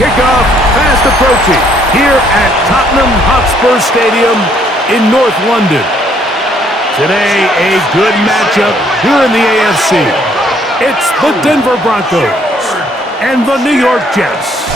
Kickoff fast approaching here at Tottenham Hotspur Stadium in North London. Today, a good matchup here in the AFC. It's the Denver Broncos and the New York Jets.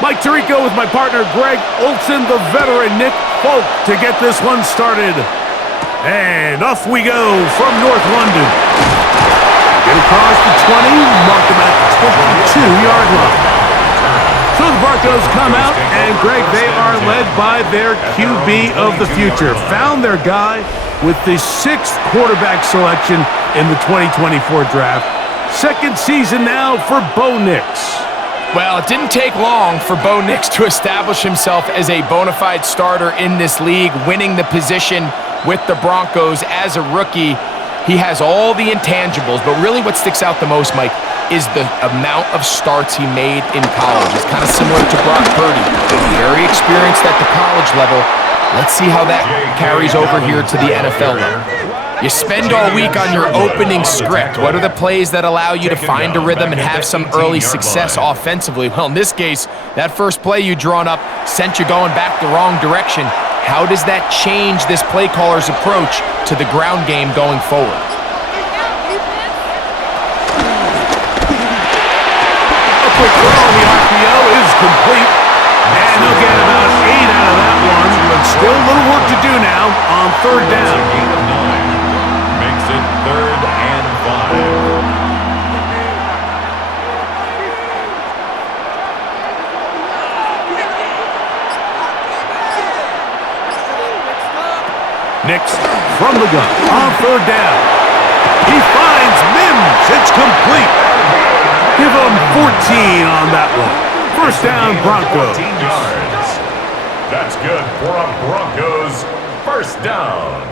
Mike Tirico with my partner Greg Olson, the veteran Nick Folk to get this one started. And off we go from North London. Get across the 20, mark them at the 22-yard line. So the Broncos come out, and Greg, they are led by their QB of the future. Found their guy with the 6th quarterback selection in the 2024 draft. Second season now for Bo Nix. Well, it didn't take long for Bo Nix to establish himself as a bona fide starter in this league, winning the position with the Broncos as a rookie. He has all the intangibles, but really what sticks out the most, Mike, is the amount of starts he made in college. It's kind of similar to Brock Purdy. Very experienced at the college level. Let's see how that carries over here to the NFL level. You spend all week on your opening script. What are the plays that allow you to find a rhythm and have some early success offensively? Well, in this case, that first play you drawn up sent you going back the wrong direction. How does that change this play caller's approach to the ground game going forward? A quick throw on the RPO is complete. And they'll get about 8 out of that one, but still a little work to do now on third down. Makes it 3rd and 5. Nix from the gun on third down. He finds Mims. It's complete. Give him 14 on that one. First down, Broncos. 14 yards. That's good for a Broncos first down.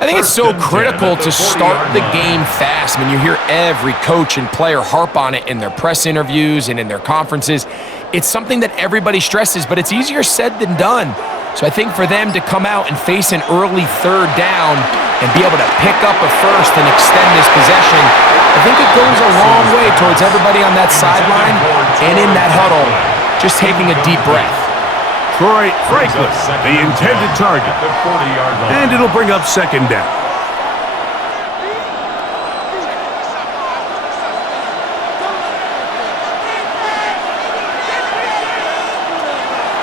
I think it's so critical to start the game fast. I mean, you hear every coach and player harp on it in their press interviews and in their conferences. It's something that everybody stresses, but it's easier said than done. So I think for them to come out and face an early third down and be able to pick up a first and extend this possession, I think it goes a long way towards everybody on that sideline and in that huddle just taking a deep breath. Troy Franklin, the intended target. And it'll bring up second down.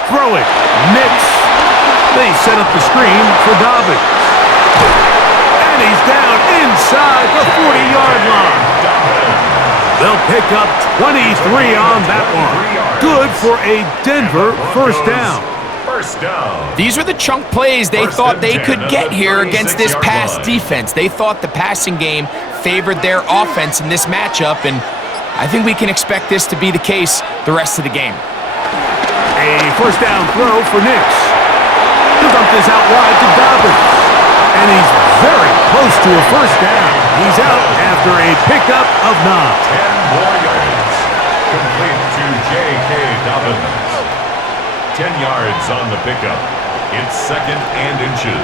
Throw it. Nix. They set up the screen for Dobbins. And he's down inside the 40-yard line. They'll pick up 23 on that one. Good for a Denver first down. These were the chunk plays they thought they could get here against this pass defense. They thought the passing game favored their offense in this matchup, and I think we can expect this to be the case the rest of the game. A first down throw for Nix. He'll dump this out wide to Dobbins. And he's very close to a first down. He's out after a pickup of 9. 10 more yards. Complete to J.K. Dobbins. 10 yards on the pickup. It's 2nd and inches.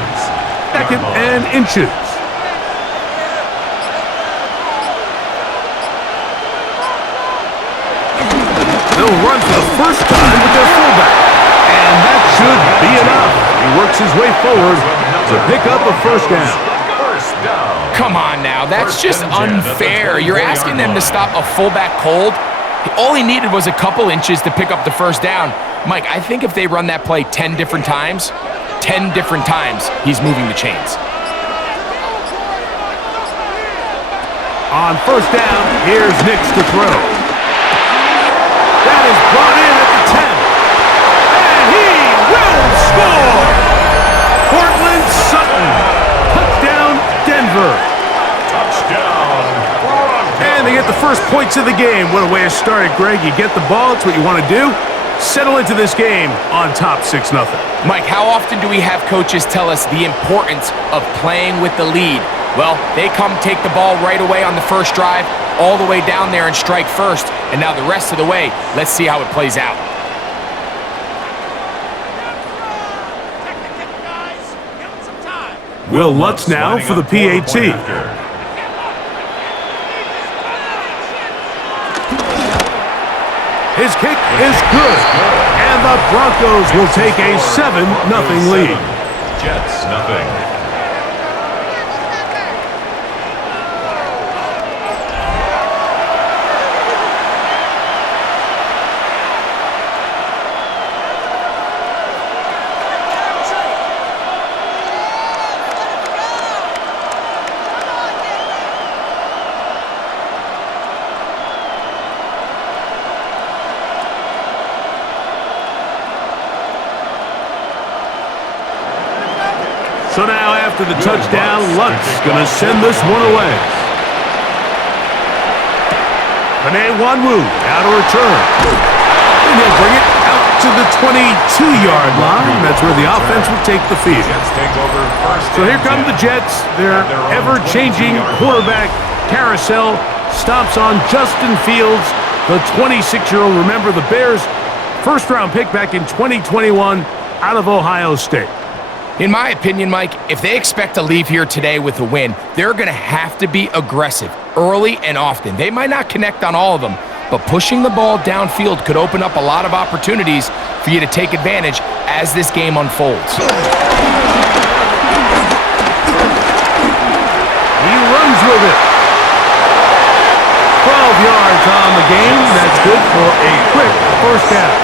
2nd and inches. They'll run for the first time with their fullback. And that should be enough. He works his way forward to pick up a first down. Come on now, that's just unfair. You're asking them to stop a fullback cold. All he needed was a couple inches to pick up the first down. Mike, I think if they run that play 10 different times, he's moving the chains. On first down, here's Nix to throw. That is brought in at the 10. And he will score! Cortland Sutton. Touchdown, Denver. Touchdown, Broncos. And they get the first points of the game. What a way to start it, Greg. You get the ball. It's what you want to do. Settle into this game on top 6-0. Mike, how often do we have coaches tell us the importance of playing with the lead? Well, they come take the ball right away on the first drive, all the way down there and strike first. And now the rest of the way, let's see how it plays out. Will Lutz now for the PAT. His kick is good, and the Broncos will take a 7-0 lead. Jets, nothing. So now after the touchdown, Lutz going to send this one away. Panay Wanwu out of return. And he'll bring it out to the 22-yard line. That's where the offense will take the field. So here come the Jets. Their ever-changing quarterback carousel stops on Justin Fields, the 26-year-old. Remember, the Bears' first-round pick back in 2021 out of Ohio State. In my opinion, Mike, if they expect to leave here today with a win, they're going to have to be aggressive early and often. They might not connect on all of them, but pushing the ball downfield could open up a lot of opportunities for you to take advantage as this game unfolds. He runs with it. 12 yards on the game. That's good for a quick first down.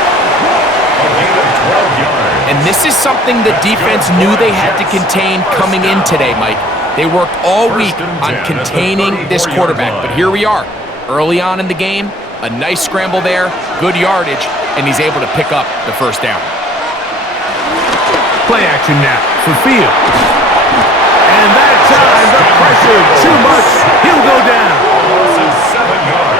And this is something the defense knew they had to contain coming in today, Mike. They worked all week on containing this quarterback, but here we are, early on in the game, a nice scramble there, good yardage, and he's able to pick up the first down. Play action now for Fields. And that time, the pressure too much. He'll go down.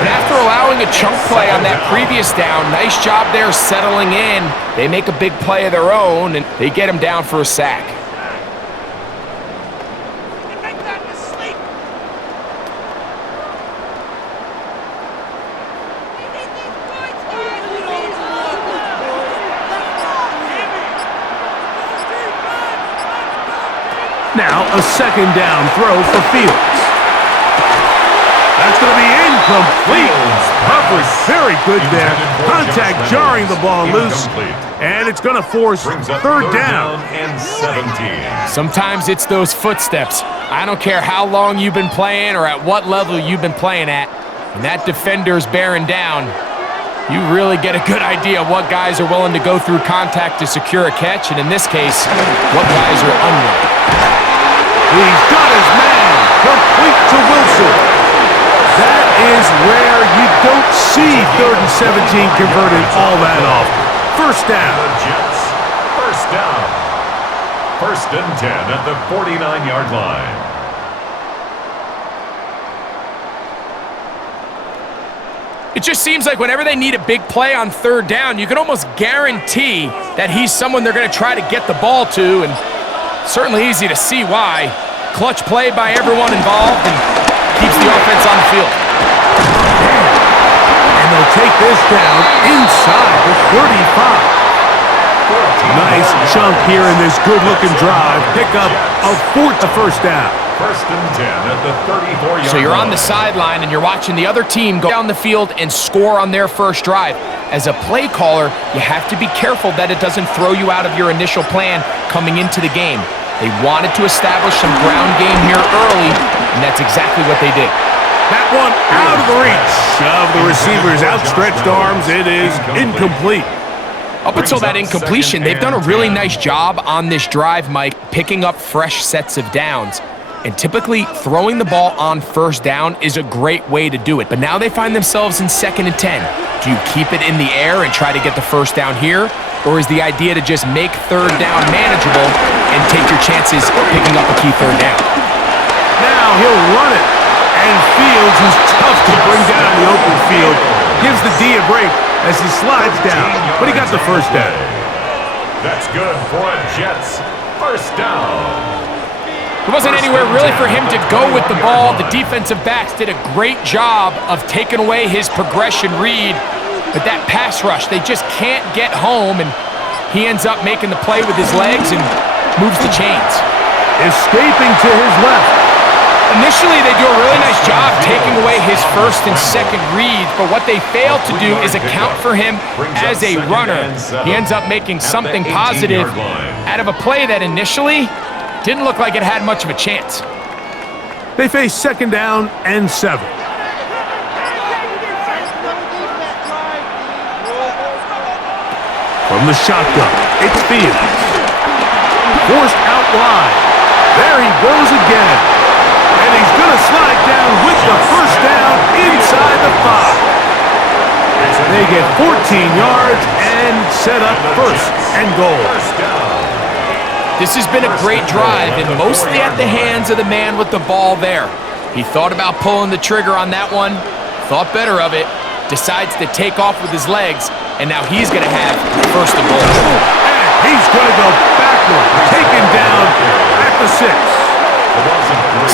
And after allowing a chunk play on that previous down, nice job there settling in. They make a big play of their own, and they get him down for a sack. Now a second down throw for Fields. That's going to be incomplete. Coverage very good there. Contact jarring the ball loose. And it's going to force third down. And 17. Sometimes it's those footsteps. I don't care how long you've been playing or at what level you've been playing at. When that defender's bearing down, you really get a good idea of what guys are willing to go through contact to secure a catch, and in this case, what guys are unwilling. He's got his man. Complete to Wilson. That is where you don't see 3rd and 17 converted all that often. First down. The Jets, first down. 1st and 10 at the 49-yard line. It just seems like whenever they need a big play on 3rd down, you can almost guarantee that he's someone they're going to try to get the ball to, and certainly easy to see why. Clutch play by everyone involved and keeps the offense on the field. And they'll take this down inside the 35. Nice chunk here in this good-looking drive. Pick up a first down. 1st and 10 at the 34-yard line. So you're on the sideline and you're watching the other team go down the field and score on their first drive. As a play caller, you have to be careful that it doesn't throw you out of your initial plan coming into the game. They wanted to establish some ground game here early, and that's exactly what they did. That one out of the reach of the receiver's outstretched arms. It is incomplete. Up until that incompletion, they've done a really nice job on this drive, Mike, picking up fresh sets of downs. And typically, throwing the ball on first down is a great way to do it. But now they find themselves in 2nd and 10. Do you keep it in the air and try to get the first down here? Or is the idea to just make 3rd down manageable and take your chances picking up a key 3rd down? Now he'll run it. And Fields, who's tough to bring down in the open field, gives the D a break as he slides down. But he got the first down. That's good for a Jets first down. There wasn't anywhere really for him to go with the ball. The defensive backs did a great job of taking away his progression read. But that pass rush, they just can't get home, and he ends up making the play with his legs and moves the chains. Escaping to his left. Initially, they do a really nice job taking away his first and second reads, but what they fail to do is account for him as a runner. He ends up making something positive out of a play that initially didn't look like it had much of a chance. They face second down and 7. From the shotgun, it's Fields. Forced out wide. There he goes again. And he's going to slide down with the first down inside the 5. They get 14 yards and set up first and goal. This has been a great drive, and mostly at the hands of the man with the ball there. He thought about pulling the trigger on that one, thought better of it, decides to take off with his legs, and now he's going to have first and goal. And he's going to go backward, taken down at the 6.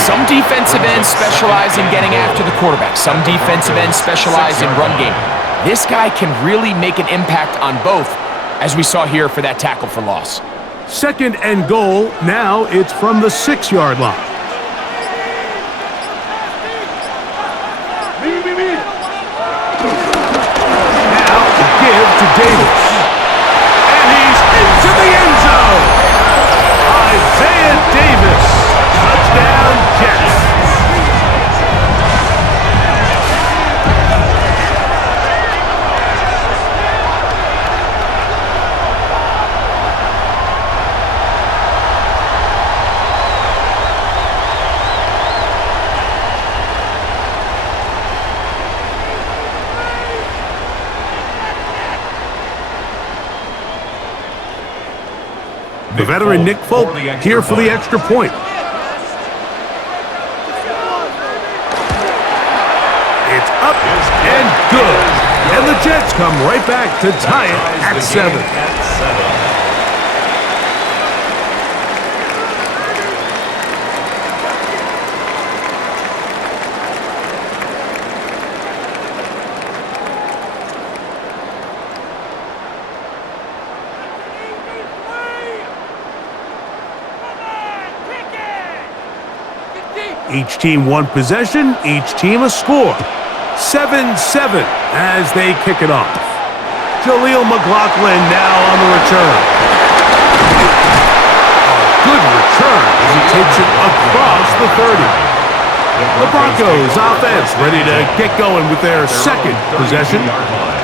Some defensive ends specialize in getting after the quarterback. Some defensive ends specialize in run game. This guy can really make an impact on both, as we saw here for that tackle for loss. Second and goal. Now it's from the 6-yard line. Now the give to Davis. And he's into the end zone. Isaiah Davis. Touchdown, Jets. The veteran Nick Folk here for the extra point. It's up and good. And the Jets come right back to tie it at 7. Each team one possession, each team a score. 7-7 as they kick it off. Jaleel McLaughlin now on the return. A good return as he takes it across the 30. The Broncos offense ready to get going with their second possession.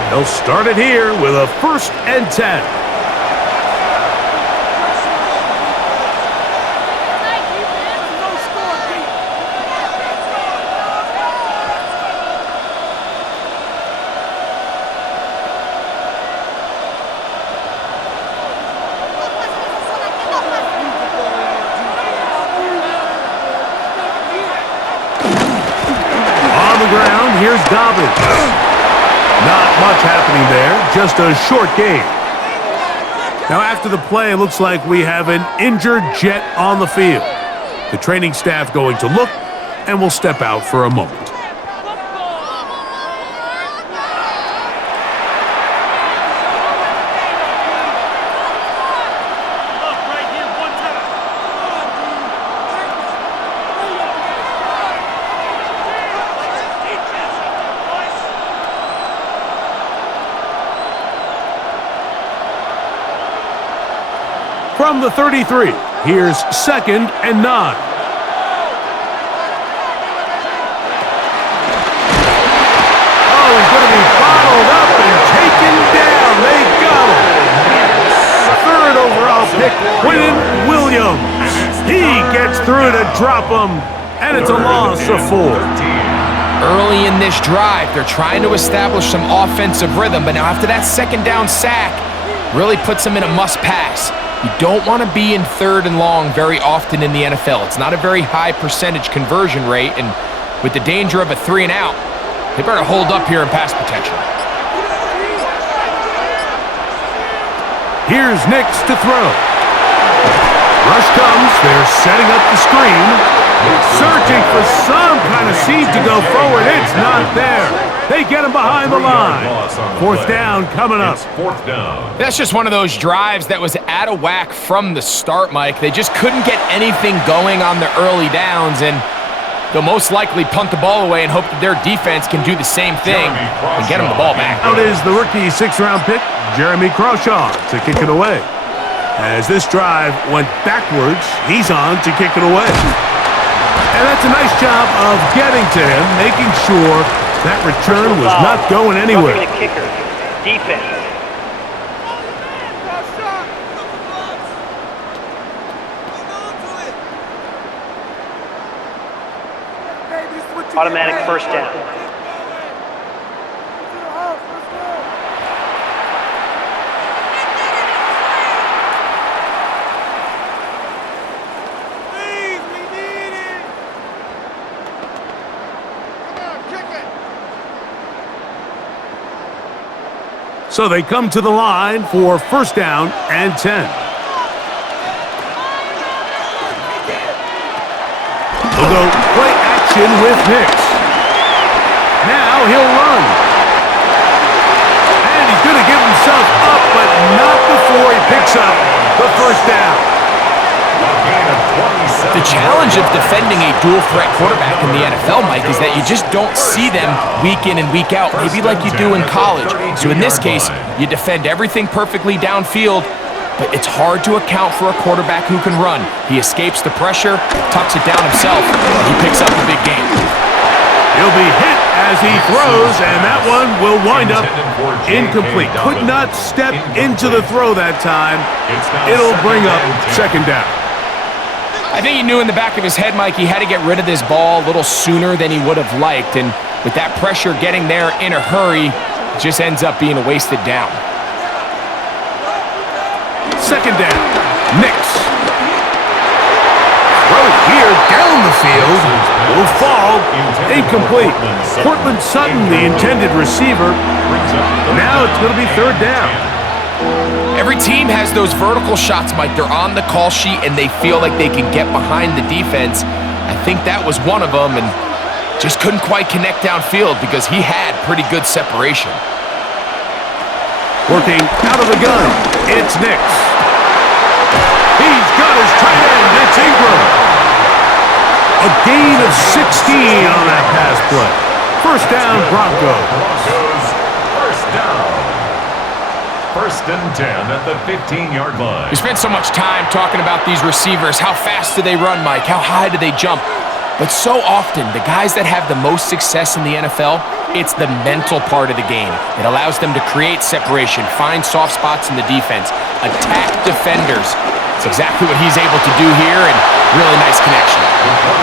They'll start it here with a 1st and 10. Ground, here's Dobbins. Not much happening there, just a short game. Now after the play, it looks like we have an injured Jet on the field. The training staff going to look, and will step out for a moment. From the 33, here's 2nd and 9. Oh, he's going to be bottled up and taken down. They got him. 3rd overall pick, Quinton Williams. He gets through to drop him, and it's a loss of 4. Early in this drive, they're trying to establish some offensive rhythm, but now after that 2nd down sack, really puts them in a must-pass. You don't want to be in 3rd and long very often in the NFL. It's not a very high percentage conversion rate, and with the danger of a 3-and-out. They better hold up here in pass protection. Here's Nix to throw. Rush comes. They're setting up the screen. Searching for some kind of seed to go forward. It's not there. They get him behind the line. Fourth down coming up. Fourth down. That's just one of those drives that was out of whack from the start, Mike. They just couldn't get anything going on the early downs, and they'll most likely punt the ball away and hope that their defense can do the same thing and get them the ball back. Out is the rookie 6th-round pick, Jeremy Crawshaw, to kick it away. As this drive went backwards, he's on to kick it away. And that's a nice job of getting to him, making sure that return was not going anywhere. The kicker, defense. Automatic first down. So they come to the line for first down and 10. They'll go play action with Nix. Now he'll run. And he's going to give himself up, but not before he picks up the first down. The challenge of defending a dual-threat quarterback in the NFL, Mike, is that you just don't see them week in and week out, maybe like you do in college. So in this case, you defend everything perfectly downfield, but it's hard to account for a quarterback who can run. He escapes the pressure, tucks it down himself, and he picks up a big game. He'll be hit as he throws, and that one will wind up incomplete. Could not step into the throw that time. It'll bring up second down. I think he knew in the back of his head, Mike, he had to get rid of this ball a little sooner than he would have liked, and with that pressure getting there in a hurry, it just ends up being a wasted down. Second down, Nix. Throw here down the field will fall incomplete. Cortland Sutton, the intended receiver. Now it's going to be third down. Every team has those vertical shots, Mike. They're on the call sheet, and they feel like they can get behind the defense. I think that was one of them, and just couldn't quite connect downfield because he had pretty good separation. Working out of the gun, it's Nix. He's got his tight end. It's Ingram. A gain of 16 on that pass play. First down, Broncos. First down. First and 10 at the 15-yard line. We spent so much time talking about these receivers. How fast do they run, Mike? How high do they jump? But so often, the guys that have the most success in the NFL, it's the mental part of the game. It allows them to create separation, find soft spots in the defense, attack defenders. It's exactly what he's able to do here, and really nice connection.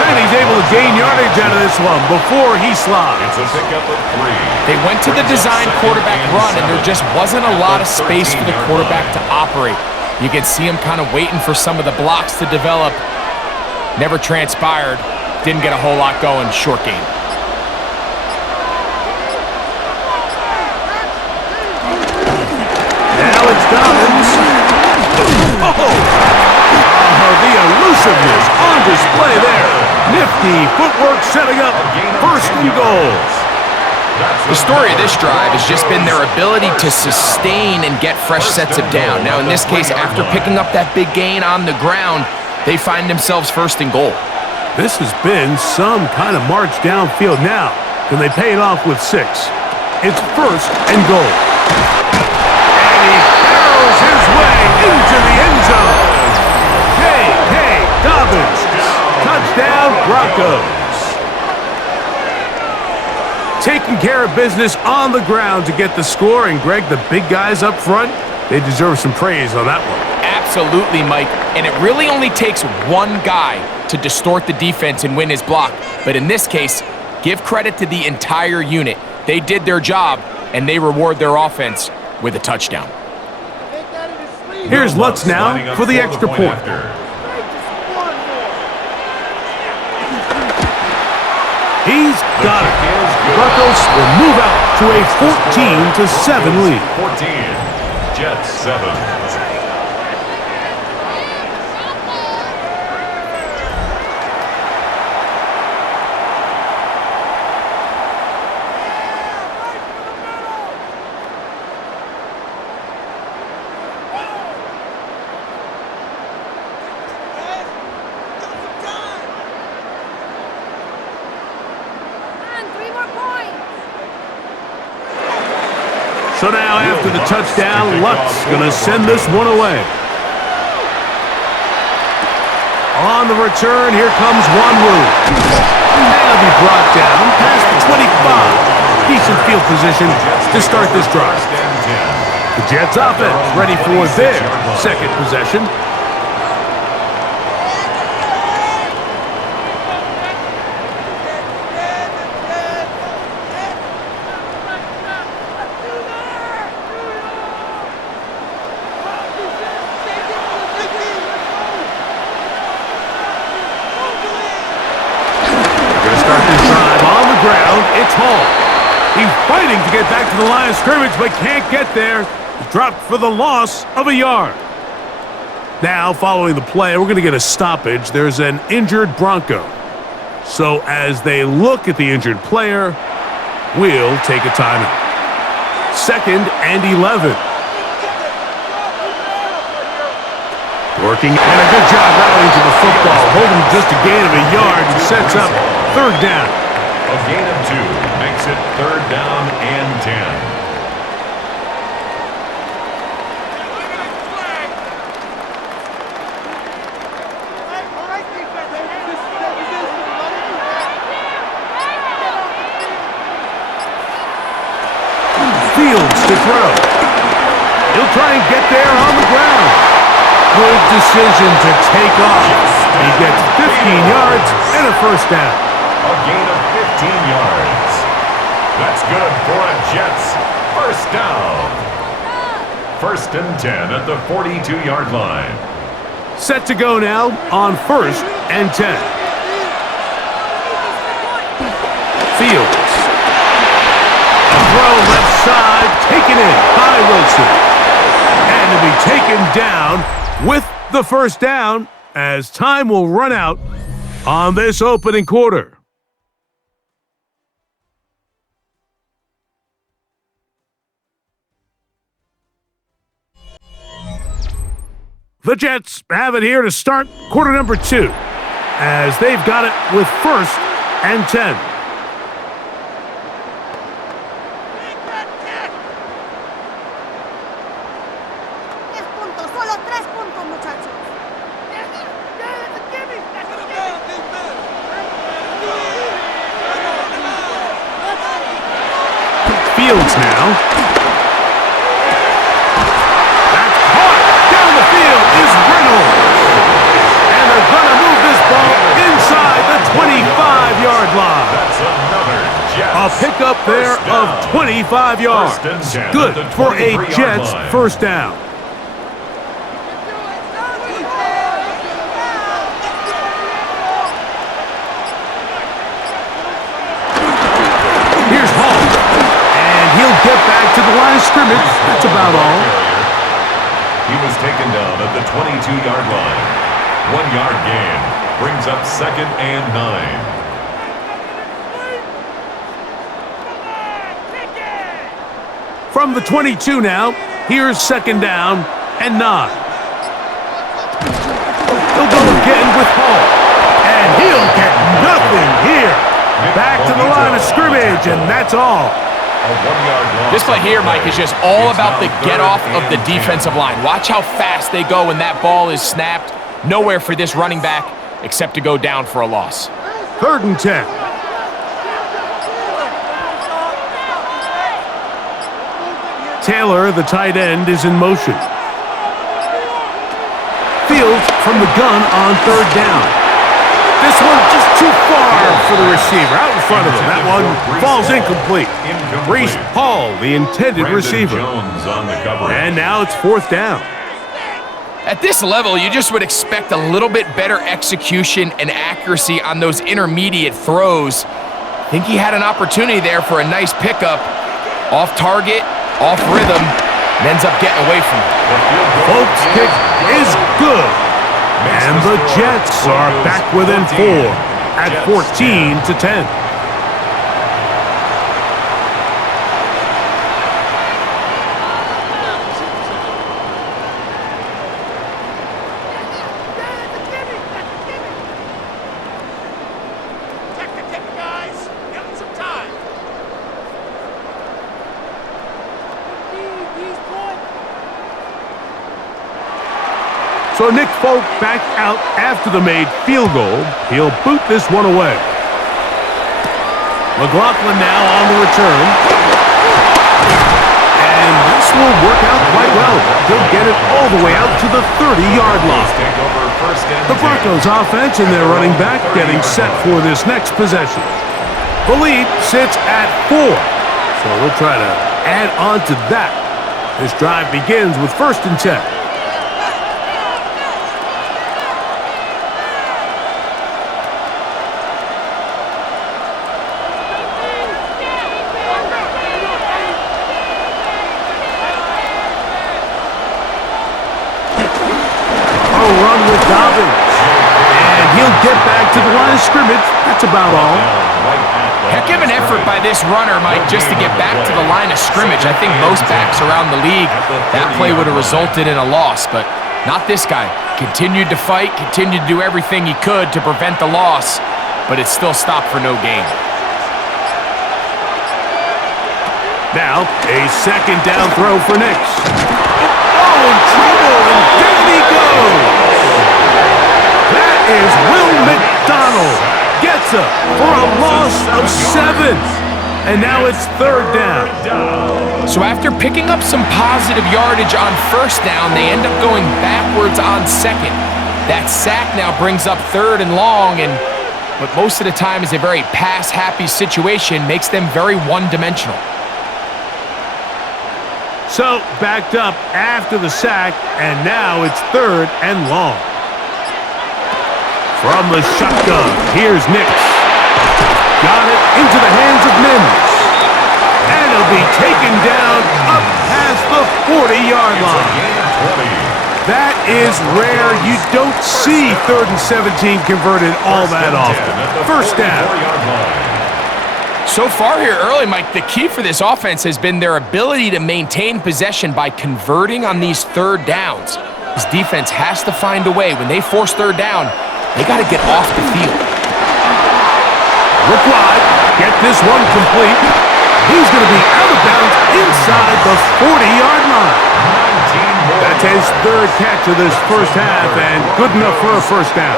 And he's able to gain yardage out of this one before he slides. It's a pickup of 3. They went to the design quarterback run, and there just wasn't a lot of space for the quarterback to operate. You could see him kind of waiting for some of the blocks to develop. Never transpired. Didn't get a whole lot going. Short game. Now it's Dobbins. The elusiveness on display there. Nifty footwork setting up first and goal. The story of this drive has just been their ability to sustain and get fresh sets of down. Now, in this case, after picking up that big gain on the ground, they find themselves first and goal. This has been some kind of march downfield. Now, can they pay it off with 6? It's first and goal. And he barrels his way into the end zone. J.K. Dobbins, touchdown Broncos. Taking care of business on the ground to get the score. And, Greg, the big guys up front, they deserve some praise on that one. Absolutely, Mike. And it really only takes one guy to distort the defense and win his block. But in this case, give credit to the entire unit. They did their job, and they reward their offense with a touchdown. Here's Lutz now for the extra point. He's got it. Broncos will move out to a 14-7 lead. 14, Jets 7. So now, after the touchdown, Luck's going to send this one away. On the return, here comes Wanwu. That'll be brought down past the 25. Decent field position to start this drive. The Jets offense ready for their second possession. It's Hall. He's fighting to get back to the line of scrimmage, but can't get there. He's dropped for the loss of a yard. Now, following the play, we're going to get a stoppage. There's an injured Bronco. So as they look at the injured player, we'll take a timeout. 2nd and 11. Working, and a good job rallying to the football. Holding just a gain of a yard and sets up 3rd down. A gain of 2 makes it 3rd down and 10. Fields to throw. He'll try and get there on the ground. Good decision to take off. He gets 15 yards and a 1st down. A gain of 15 yards. That's good for a Jets 1st down. 1st and 10 at the 42-yard line. Set to go now on 1st and 10. Fields. A throw left side, taken in by Wilson. And to be taken down with the 1st down as time will run out on this opening quarter. The Jets have it here to start quarter number 2 as they've got it with 1st and 10. Fields now. That's caught. Down the field is Reynolds. And they're going to move this ball inside the 25-yard line. That's another Jets. A pickup there of 25 yards. Good for a Jets 1st down. Here's Hall. He'll get back to the line of scrimmage. That's about all. He was taken down at the 22-yard line. 1-yard gain brings up 2nd and 9. From the 22 now, here's 2nd down and 9. He'll go again with Hall. And he'll get nothing here. Back to the line of scrimmage, and that's all. This play here, Mike, is just all about the get-off of the defensive line. Watch how fast they go when that ball is snapped. Nowhere for this running back except to go down for a loss. 3rd and 10. Taylor, the tight end, is in motion. Fields from the gun on 3rd down. This one just too far for the receiver. Out in front of him. That one falls incomplete. Reese Hall, the intended receiver. And now it's 4th down. At this level, you just would expect a little bit better execution and accuracy on those intermediate throws. think he had an opportunity there for a nice pickup. Off target, off rhythm, and ends up getting away from it. Folk's kick is good. And the Jets are back within 4 at 14-10. So Nick Folk back out after the made field goal. He'll boot this one away. McLaughlin now on the return. And this will work out quite well. He'll get it all the way out to the 30-yard line. The Broncos offense and their running back getting set for this next possession. The lead sits at 4. So we'll try to add on to that. This drive begins with 1st and 10. And he'll get back to the line of scrimmage. That's about all. Heck of an effort by this runner, Mike, just to get back to the line of scrimmage. I think most backs around the league, that play would have resulted in a loss, but not this guy. Continued to fight, continued to do everything he could to prevent the loss, but it still stopped for no gain. Now, a 2nd down throw for Nix. Oh, in trouble, and down he goes. That is Will McDonald. Gets up for a loss of 7. And now it's 3rd down. So after picking up some positive yardage on 1st down, they end up going backwards on 2nd. That sack now brings up 3rd and long, and what most of the time is a very pass-happy situation makes them very one-dimensional. So backed up after the sack, and now it's 3rd and long. From the shotgun, here's Nix. Got it into the hands of Mims. And he'll be taken down up past the 40-yard line. That is rare. You don't see 3rd and 17 converted all that often. 1st down. So far here early, Mike, the key for this offense has been their ability to maintain possession by converting on these 3rd downs. This defense has to find a way. When they force 3rd down, they got to get off the field. Look wide. Get this one complete. He's going to be out of bounds inside the 40-yard line. That's his 3rd catch of this 1st half, and good enough for a 1st down.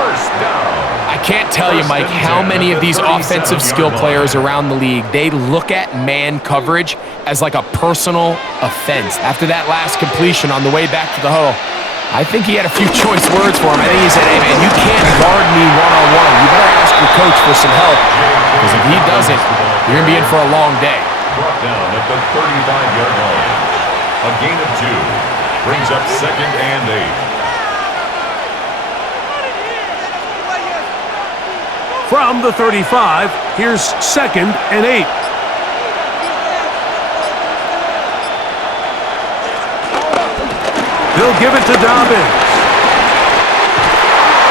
I can't tell you, Mike, how many of these offensive skill players around the league, they look at man coverage as like a personal offense. After that last completion on the way back to the huddle, I think he had a few choice words for him. I think he said, hey, man, you can't guard me one-on-one. You better ask your coach for some help, because if he doesn't, you're going to be in for a long day. Brought down at the 35-yard line. A gain of 2 brings up 2nd and 8. From the 35, here's 2nd and 8. They'll give it to Dobbins.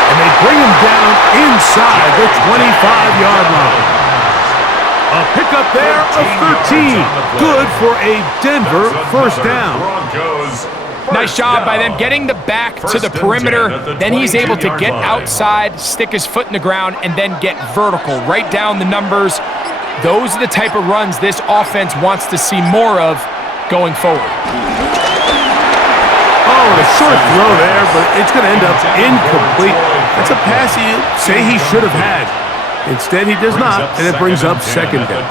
And they bring him down inside the 25-yard line. A pickup there of 13. Good for a Denver 1st down. Nice job by them getting the back to the perimeter. Then he's able to get outside, stick his foot in the ground, and then get vertical. Right down the numbers. Those are the type of runs this offense wants to see more of going forward. Oh, a short throw there, but it's going to end up incomplete. That's a pass you say he should have had. Instead, he does not, and it brings up 2nd down.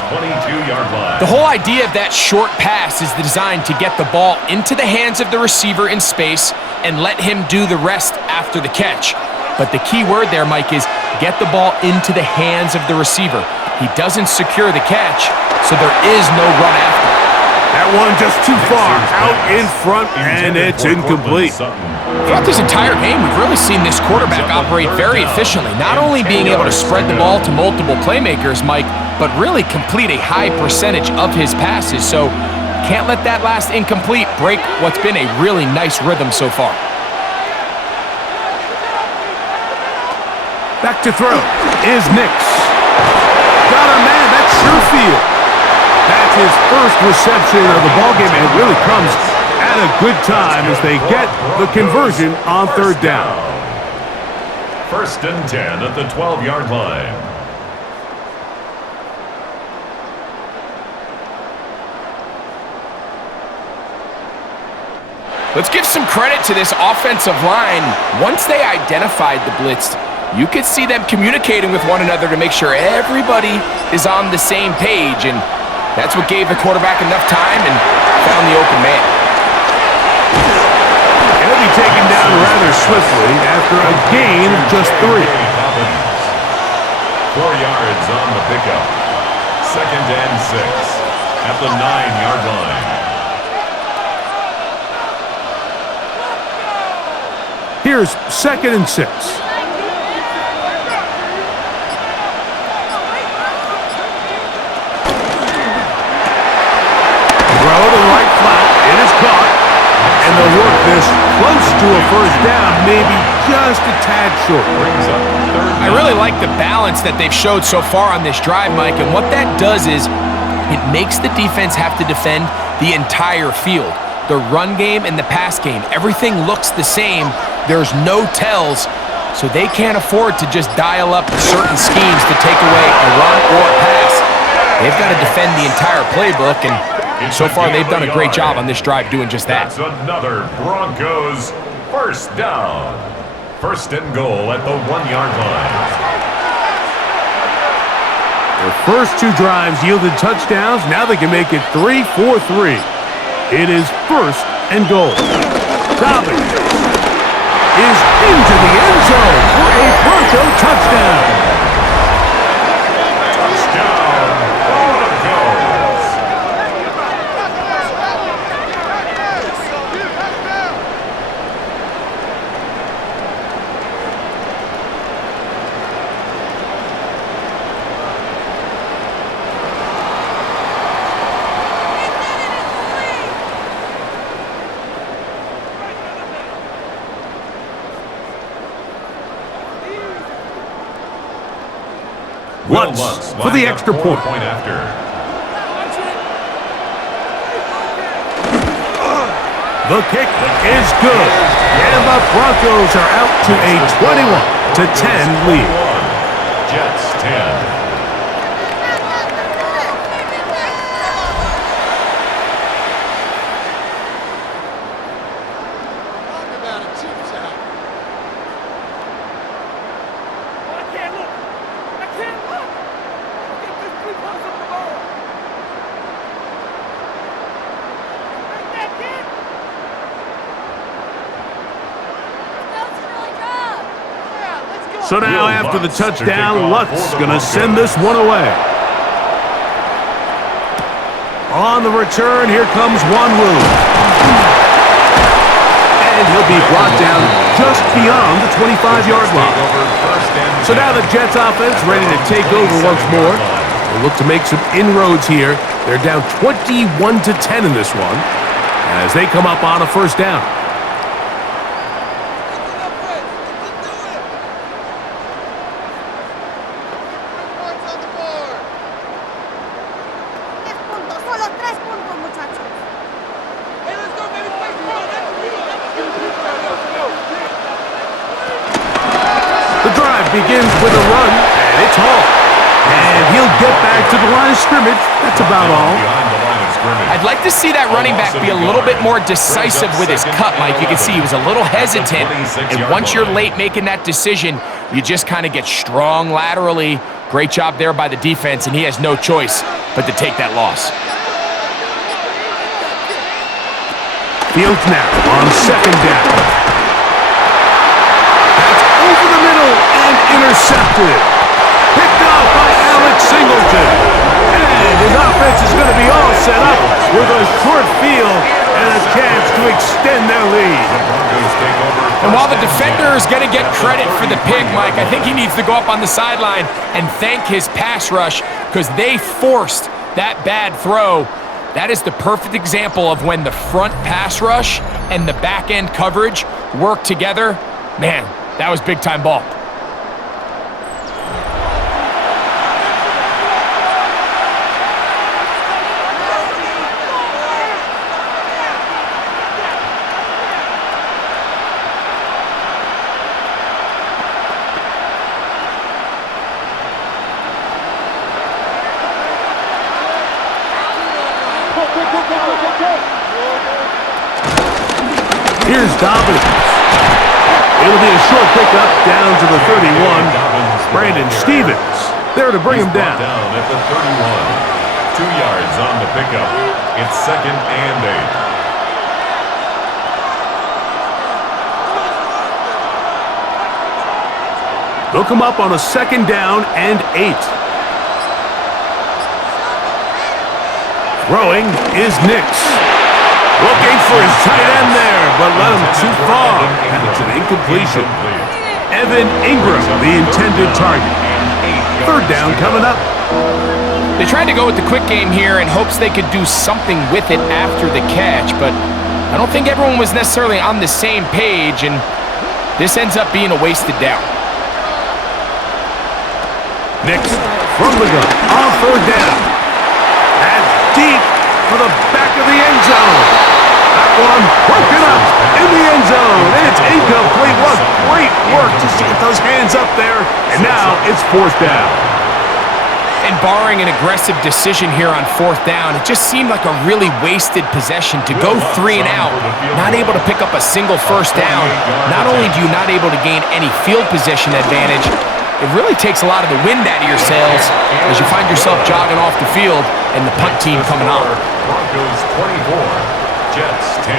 The whole idea of that short pass is designed to get the ball into the hands of the receiver in space and let him do the rest after the catch. But the key word there, Mike, is get the ball into the hands of the receiver. He doesn't secure the catch, so there is no run after. That one just too far out in front, and it's incomplete. Throughout this entire game, we've really seen this quarterback operate very efficiently, not only being able to spread the ball to multiple playmakers, Mike, but really complete a high percentage of his passes. So can't let that last incomplete break what's been a really nice rhythm so far. Back to throw is Nix. Got a man, that's Sherfield. That's his first reception of the ballgame, and it really comes at a good time as they get the conversion on third down. First and 10 at the 12-yard line. Let's give some credit to this offensive line. Once they identified the blitz, you could see them communicating with one another to make sure everybody is on the same page, and that's what gave the quarterback enough time and found the open man. He'll be taken down rather swiftly after a gain of just 3. 4 yards on the pickup. Second and 6 at the 9-yard line. Here's second and 6. It is caught, and they'll work this close to a first down, maybe just a tad short. I really like the balance that they've showed so far on this drive, Mike, and what that does is it makes the defense have to defend the entire field. The run game and the pass game, everything looks the same. There's no tells, so they can't afford to just dial up certain schemes to take away a run or a pass. They've got to defend the entire playbook, and so far, they've done a great job on this drive doing just that. That's another Broncos first down. First and goal at the 1-yard line. Their first 2 drives yielded touchdowns. Now they can make it 3-4-3. It is first and goal. Dobbins is into the end zone for a Bronco touchdown. Lutz for the extra point. After. The kick is good, and the Broncos are out to a 21-10 lead. Jets 10. So now after the touchdown, Lutz going to send this one away. On the return, here comes Wanwu. And he'll be brought down just beyond the 25-yard line. So now the Jets offense ready to take over once more. They look to make some inroads here. They're down 21-10 in this one as they come up on a first down. Begins with a run, and it's Hall. And he'll get back to the line of scrimmage. That's about all. I'd like to see that running back be a little bit more decisive with his cut, Mike. You can see he was a little hesitant, and once you're late making that decision, you just kind of get strong laterally. Great job there by the defense, and he has no choice but to take that loss. Fields now on second down. Over the middle and intercepted. Picked off by Alex Singleton. And his offense is going to be all set up with a short field and a chance to extend their lead. And while the defender is going to get credit for the pick, Mike, I think he needs to go up on the sideline and thank his pass rush because they forced that bad throw. That is the perfect example of when the front pass rush and the back end coverage work together. Man, that was big time ball. Here's Dobbins. It'll be a short pickup down to the 31. Brandon Stevens there to bring him down. Down at the 31. 2 yards on the pickup. It's 2nd and 8. They'll come up on a 2nd down and 8. Throwing is Nix. Looking for his tight end there, but let him too far. And it's an incompletion. Evan Ingram, the intended target. 3rd down coming up. They tried to go with the quick game here in hopes they could do something with it after the catch, but I don't think everyone was necessarily on the same page, and this ends up being a wasted down. Nix from the gun on 3rd down. That's deep for the back of the end zone. That one broken up in the end zone, and it's incomplete. What great work to get those hands up there, and now it's 4th down. And barring an aggressive decision here on 4th down, it just seemed like a really wasted possession to go 3 and out, not able to pick up a single 1st down. Not only do you not able to gain any field position advantage, it really takes a lot of the wind out of your sails as you find yourself jogging off the field and the punt team coming on. Broncos 24. Jets 10.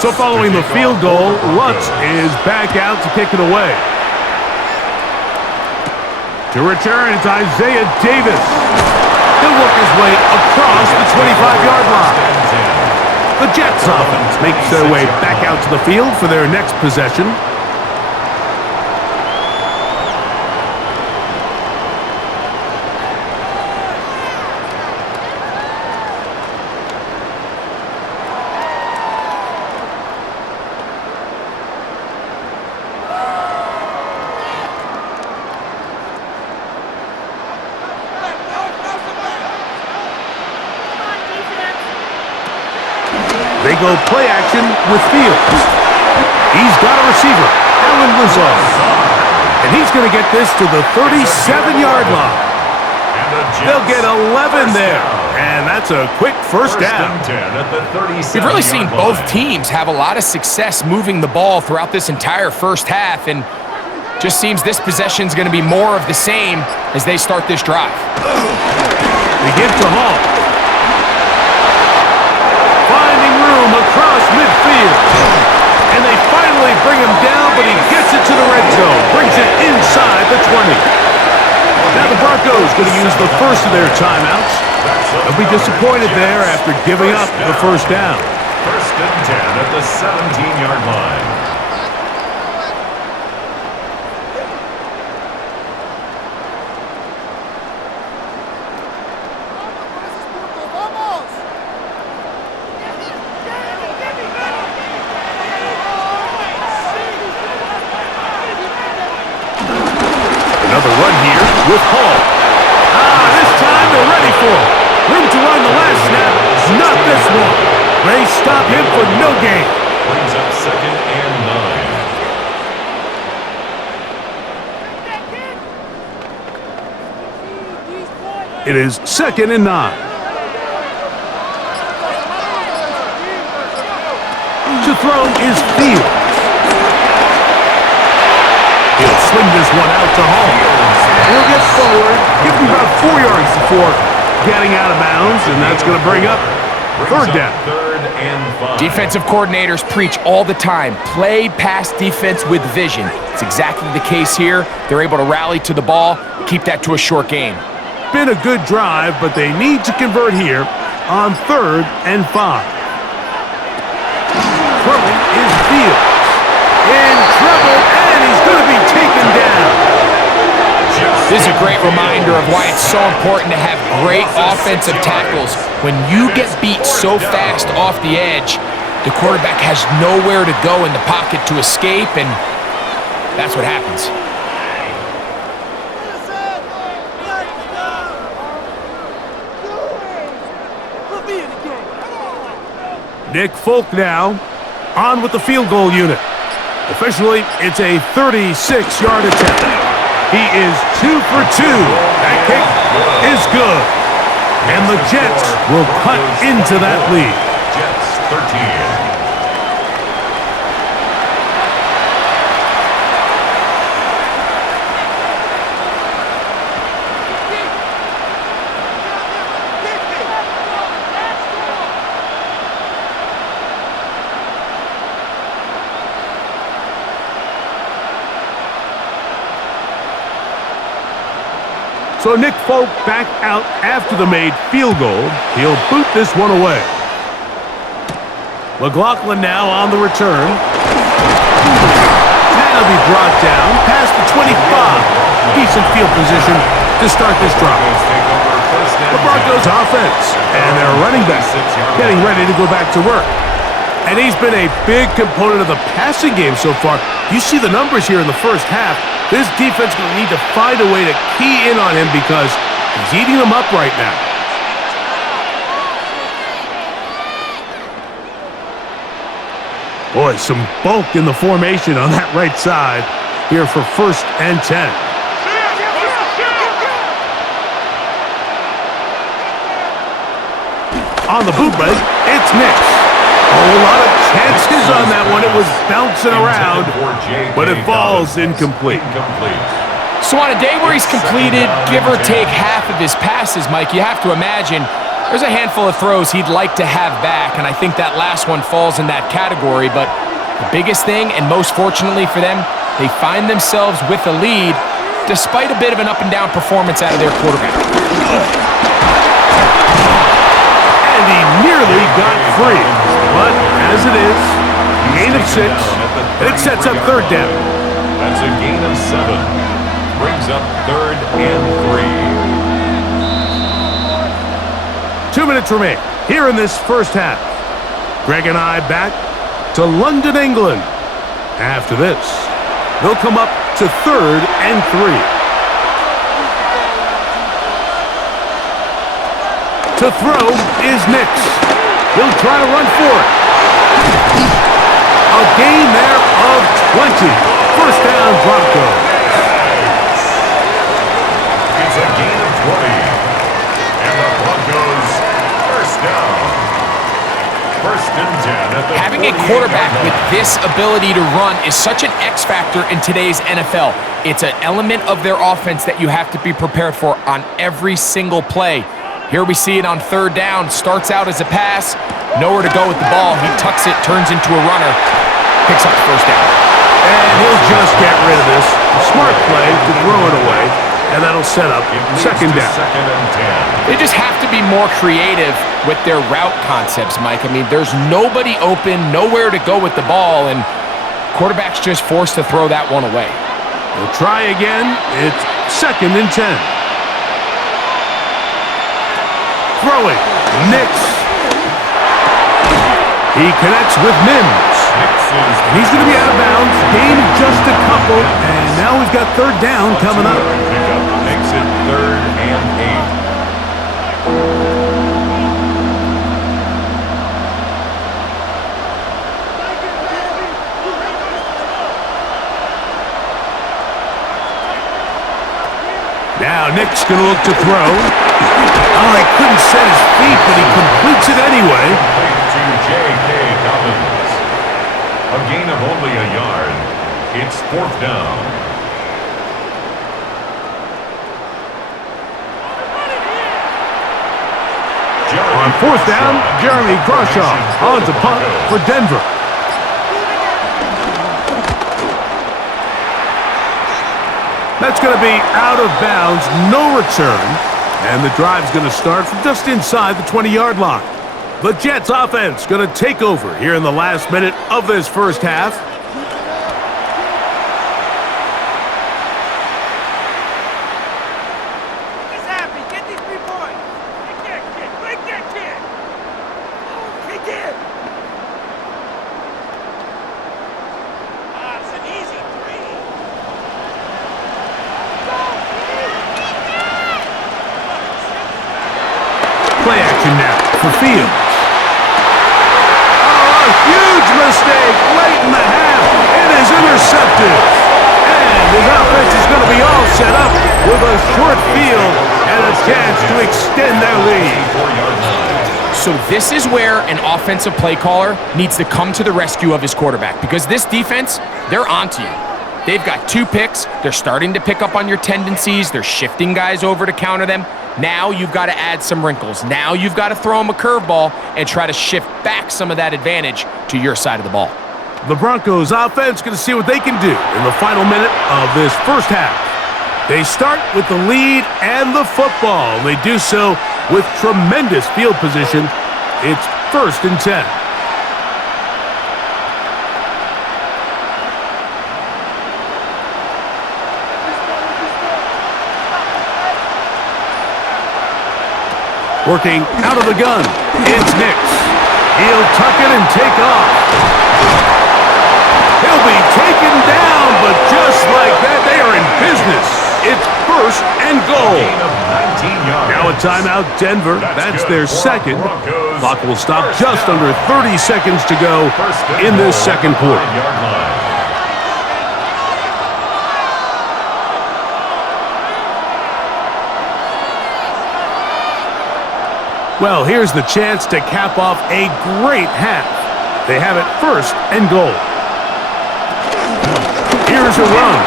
So following the field goal, Lutz is back out to kick it away. To return, it's Isaiah Davis. He'll work his way across the 25-yard line. The Jets offense makes their way back out to the field for their next possession. They go play action with Fields. He's got a receiver, Alan Rizzo. And he's going to get this to the 37-yard line. They'll get 11 there. And that's a quick 1st down. We've really seen both teams have a lot of success moving the ball throughout this entire 1st half. And just seems this possession is going to be more of the same as they start this drive. They give to Hall. Finding room across midfield. And they finally bring him down, but he gets it to the red zone. Brings it inside the 20. Now the Broncos going to use the first of their timeouts. They'll be disappointed there after giving up the 1st down. 1st and 10 at the 17-yard line. Another run here with Hall. This time they're ready for it. Room to run the last snap. Not this one. They stop him for no gain. Brings up 2nd and 9. It is 2nd and 9. To throw is Fields. He'll swing this one out to Hall. He'll get forward, give him about 4 yards before getting out of bounds, and that's going to bring up 3rd down. 3rd and 5. Defensive coordinators preach all the time, play pass defense with vision. It's exactly the case here. They're able to rally to the ball, keep that to a short game. Been a good drive, but they need to convert here on 3rd and 5. Throwing is Fields. In trouble, and he's going to be taken down. This is a great reminder of why it's so important to have great offensive tackles. When you get beat so fast off the edge, the quarterback has nowhere to go in the pocket to escape, and that's what happens. Nick Folk now on with the field goal unit. Officially, it's a 36-yard attempt. He is 2 for 2. That kick is good. And the Jets will cut into that lead. Jets 13. So Nick Folk back out after the made field goal. He'll boot this one away. McLaughlin now on the return. That'll be brought down past the 25. Decent field position to start this drive. The Broncos offense and their running back getting ready to go back to work. And he's been a big component of the passing game so far. You see the numbers here in the first half. This defense is going to need to find a way to key in on him because he's eating them up right now. Boy, some bulk in the formation on that right side here for 1st and 10. On the bootleg, it's Nix. A whole lot of chances on that one. It was bouncing around, but it falls incomplete. So on a day where he's completed, give or take half of his passes, Mike, you have to imagine there's a handful of throws he'd like to have back, and I think that last one falls in that category. But the biggest thing, and most fortunately for them, they find themselves with a lead despite a bit of an up-and-down performance out of their quarterback. And he nearly got free. But as it is, gain of 6, and it sets up 3rd down. That's a gain of 7. Brings up 3rd and 3. 2 minutes remain here in this first half. Greg and I back to London, England. After this, they'll come up to 3rd and 3. To throw is Nix. He'll try to run for it. A gain there of 20. 1st down, Broncos. It's a gain of 20. And the Broncos 1st down. 1st and 10 at the Having a quarterback with this ability to run is such an X factor in today's NFL. It's an element of their offense that you have to be prepared for on every single play. Here we see it on 3rd down. Starts out as a pass. Nowhere to go with the ball. He tucks it, turns into a runner. Picks up the 1st down. And he'll just get rid of this. A smart play to throw it away. And that'll set up 2nd down. 2nd and 10. They just have to be more creative with their route concepts, Mike. I mean, there's nobody open, nowhere to go with the ball, and quarterback's just forced to throw that one away. We'll try again. It's 2nd and 10. Throwing. Nix. He connects with Mims. And he's going to be out of bounds. Gain just a couple. And now we've got 3rd down coming up. Makes it 3rd and 8. Now Nick's going to look to throw. Oh, he couldn't set his feet, but he completes it anyway. To J.K. Dobbins. A gain of only a yard. It's 4th down. On fourth down, Jeremy Crawshaw on to punt for Denver. That's going to be out of bounds, no return, and the drive's going to start from just inside the 20-yard line. The Jets offense going to take over here in the last minute of this first half. Play action now for Fields. Oh, a huge mistake late in the half. It is intercepted. And his offense is going to be all set up with a short field and a chance to extend their lead. So this is where an offensive play caller needs to come to the rescue of his quarterback, because this defense, they're onto you. They've got 2 picks. They're starting to pick up on your tendencies. They're shifting guys over to counter them. Now you've got to add some wrinkles. Now you've got to throw them a curveball and try to shift back some of that advantage to your side of the ball. The Broncos offense going to see what they can do in the final minute of this first half. They start with the lead and the football. They do so with tremendous field position. It's 1st and 10. Working out of the gun, it's Nix. He'll tuck it and take off. He'll be taken down, but just like that, they are in business. It's 1st and goal. Now a timeout, Denver. That's their second. Clock will stop just under 30 seconds to go in this second quarter. Well, here's the chance to cap off a great half. They have it 1st and goal. Here's a run.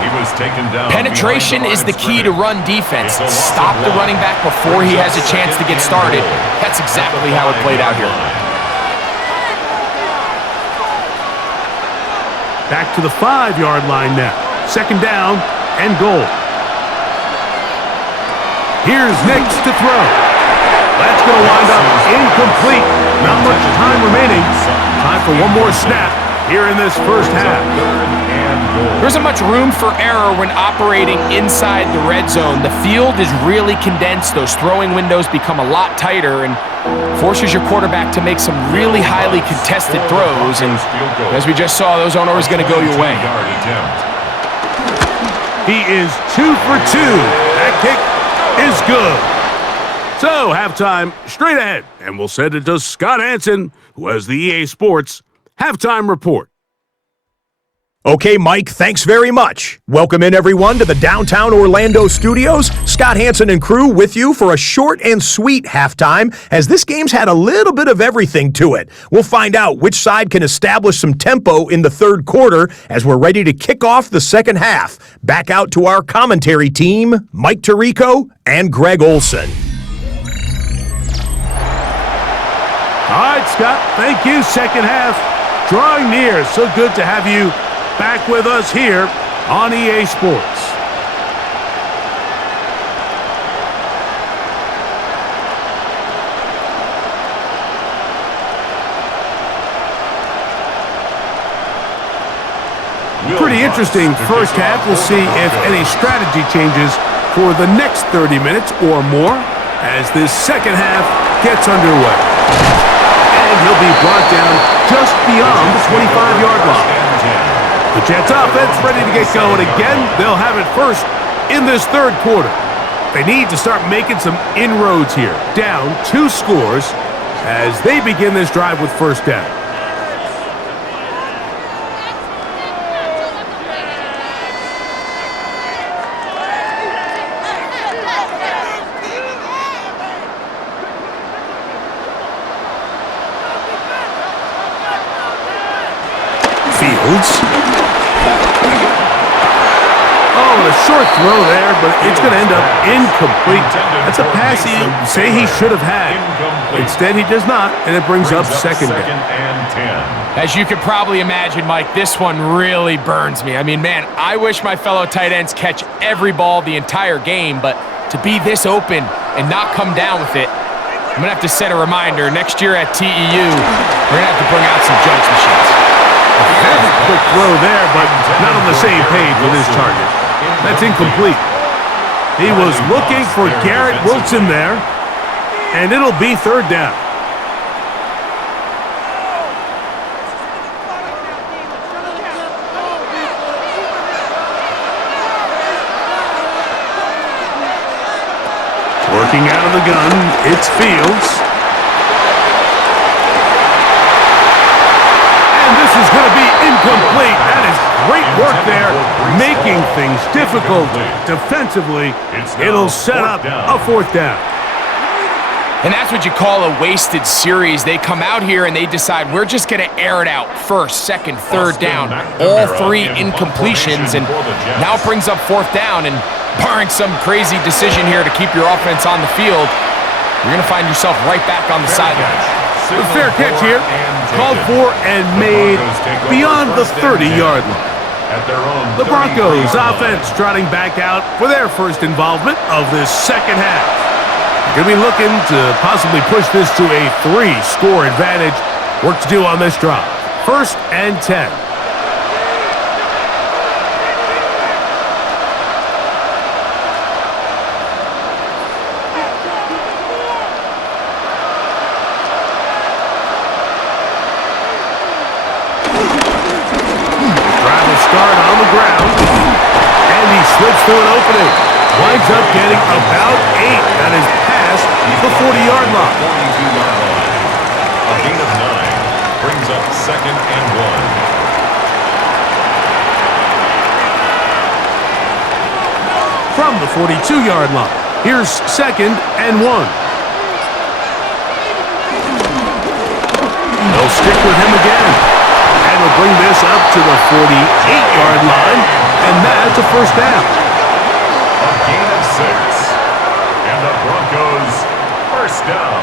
He was taken down. Penetration is the key to run defense. Stop the running back before he has a chance to get started. That's exactly how it played out here. Back to the 5-yard line now. 2nd down and goal. Here's Nix to throw. That's going to wind up incomplete. Not much time remaining. Time for one more snap here in this first half. There isn't much room for error when operating inside the red zone. The field is really condensed. Those throwing windows become a lot tighter and forces your quarterback to make some really highly contested throws. And as we just saw, those aren't always going to go your way. He is 2 for 2. That kick is good. So, halftime straight ahead, and we'll send it to Scott Hansen, who has the EA Sports Halftime Report. Okay, Mike, thanks very much. Welcome in, everyone, to the downtown Orlando studios. Scott Hansen and crew with you for a short and sweet halftime, as this game's had a little bit of everything to it. We'll find out which side can establish some tempo in the third quarter as we're ready to kick off the second half. Back out to our commentary team, Mike Tirico and Greg Olson. All right, Scott, thank you. Second half drawing near. So good to have you back with us here on EA Sports. Pretty interesting first half. We'll see if any strategy changes for the next 30 minutes or more as this second half gets underway. And he'll be brought down just beyond the 25-yard line. The Jets offense ready to get going again. They'll have it first in this third quarter. They need to start making some inroads here. Down 2 scores as they begin this drive with first down. Fields. Oh, and a short throw there, but it's going to end up incomplete. That's a pass you say he should have had. Instead, he does not, and it brings up second down. And 10. As you could probably imagine, Mike, this one really burns me. I mean, man, I wish my fellow tight ends catch every ball the entire game, but to be this open and not come down with it, I'm going to have to set a reminder. Next year at TEU, we're going to have to bring out some judge machines. Very quick throw there, but not on the same page with his target. That's incomplete. He was looking for Garrett Wilson there, and it'll be third down. Working out of the gun, it's Fields. And this is going to be incomplete. That is great work there, making things difficult defensively. It'll set up a fourth down. And that's what you call a wasted series. They come out here and they decide we're just going to air it out first, second, third down. All three incompletions, and now it brings up fourth down. And barring some crazy decision here to keep your offense on the field, you're going to find yourself right back on the sideline. A fair catch here, called for and made beyond the 30-yard line. The Broncos offense trotting back out for their first involvement of this second half. They're going to be looking to possibly push this to a 3-score advantage. Work to do on this drive. First and 10. Start on the ground, and he slips through an opening. Winds up getting about 8. That is past the 40-yard line. 42-yard line. A gain of 9 brings up second and 1. From the 42-yard line, here's second and 1. They'll stick with him again. And will bring this up to the 48-yard line, and that's a first down. A gain of 6. And the Broncos first down.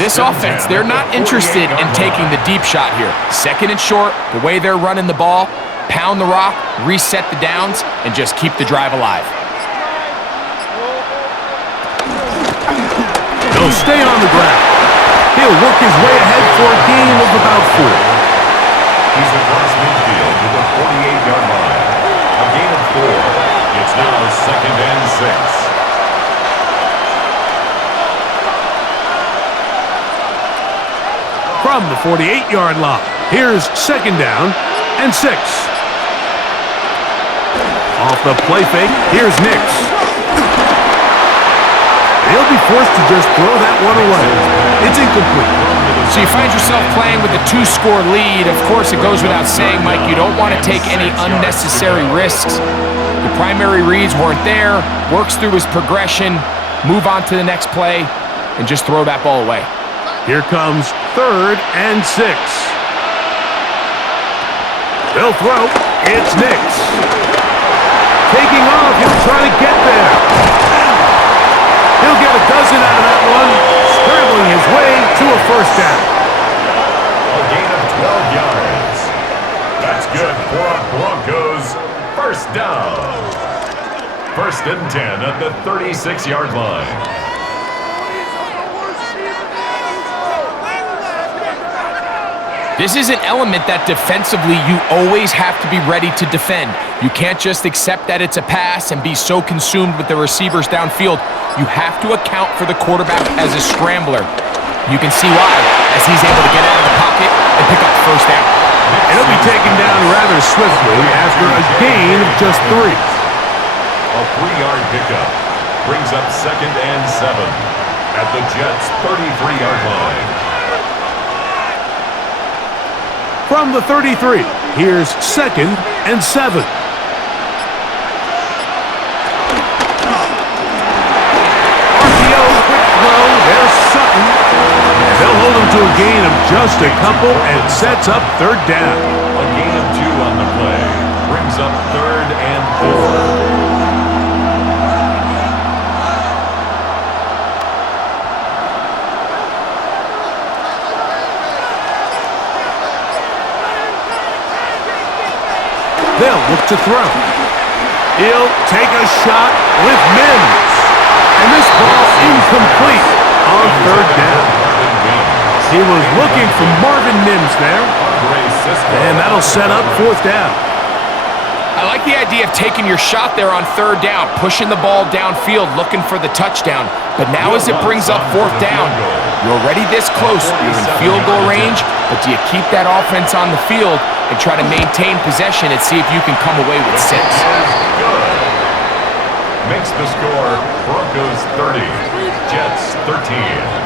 This offense, they're not interested in taking the deep shot here. Second and short, the way they're running the ball, pound the rock, reset the downs, and just keep the drive alive. They'll stay on the ground. He'll work his way ahead for a gain of about 4. He's across midfield to the 48-yard line. A gain of 4. It's now second and 6. From the 48-yard line, here's second down and 6. Off the play fake, here's Nix. He'll be forced to just throw that one away. It's incomplete. So you find yourself playing with a 2-score lead. Of course, it goes without saying, Mike, you don't want to take any unnecessary risks. The primary reads weren't there. Works through his progression, move on to the next play, and just throw that ball away. Here comes third and 6. They'll throw. It's Nix. Taking off. He'll try to get there. He'll get a dozen out of that one, scrambling his way to a first down. A gain of 12 yards. That's good for a Broncos first down. First and 10 at the 36-yard line. This is an element that defensively you always have to be ready to defend. You can't just accept that it's a pass and be so consumed with the receivers downfield. You have to account for the quarterback as a scrambler. You can see why, as he's able to get out of the pocket and pick up the first down. And he'll be taken down rather swiftly after a gain of just 3. A 3-yard pickup brings up second and 7 at the Jets' 33-yard line. From the 33, here's second and 7. RPO, quick throw, there's Sutton. And they'll hold him to a gain of just a couple and sets up third down. A gain of 2 on the play brings up third and look to throw. He'll take a shot with Mims. And this ball incomplete on third down. He was looking for Marvin Mims there. And that'll set up fourth down. I like the idea of taking your shot there on third down, pushing the ball downfield, looking for the touchdown. But now as it brings up fourth down, you're already this close. You're in field goal range, but do you keep that offense on the field and try to maintain possession and see if you can come away with 6? Makes the score Broncos 30, Jets 13.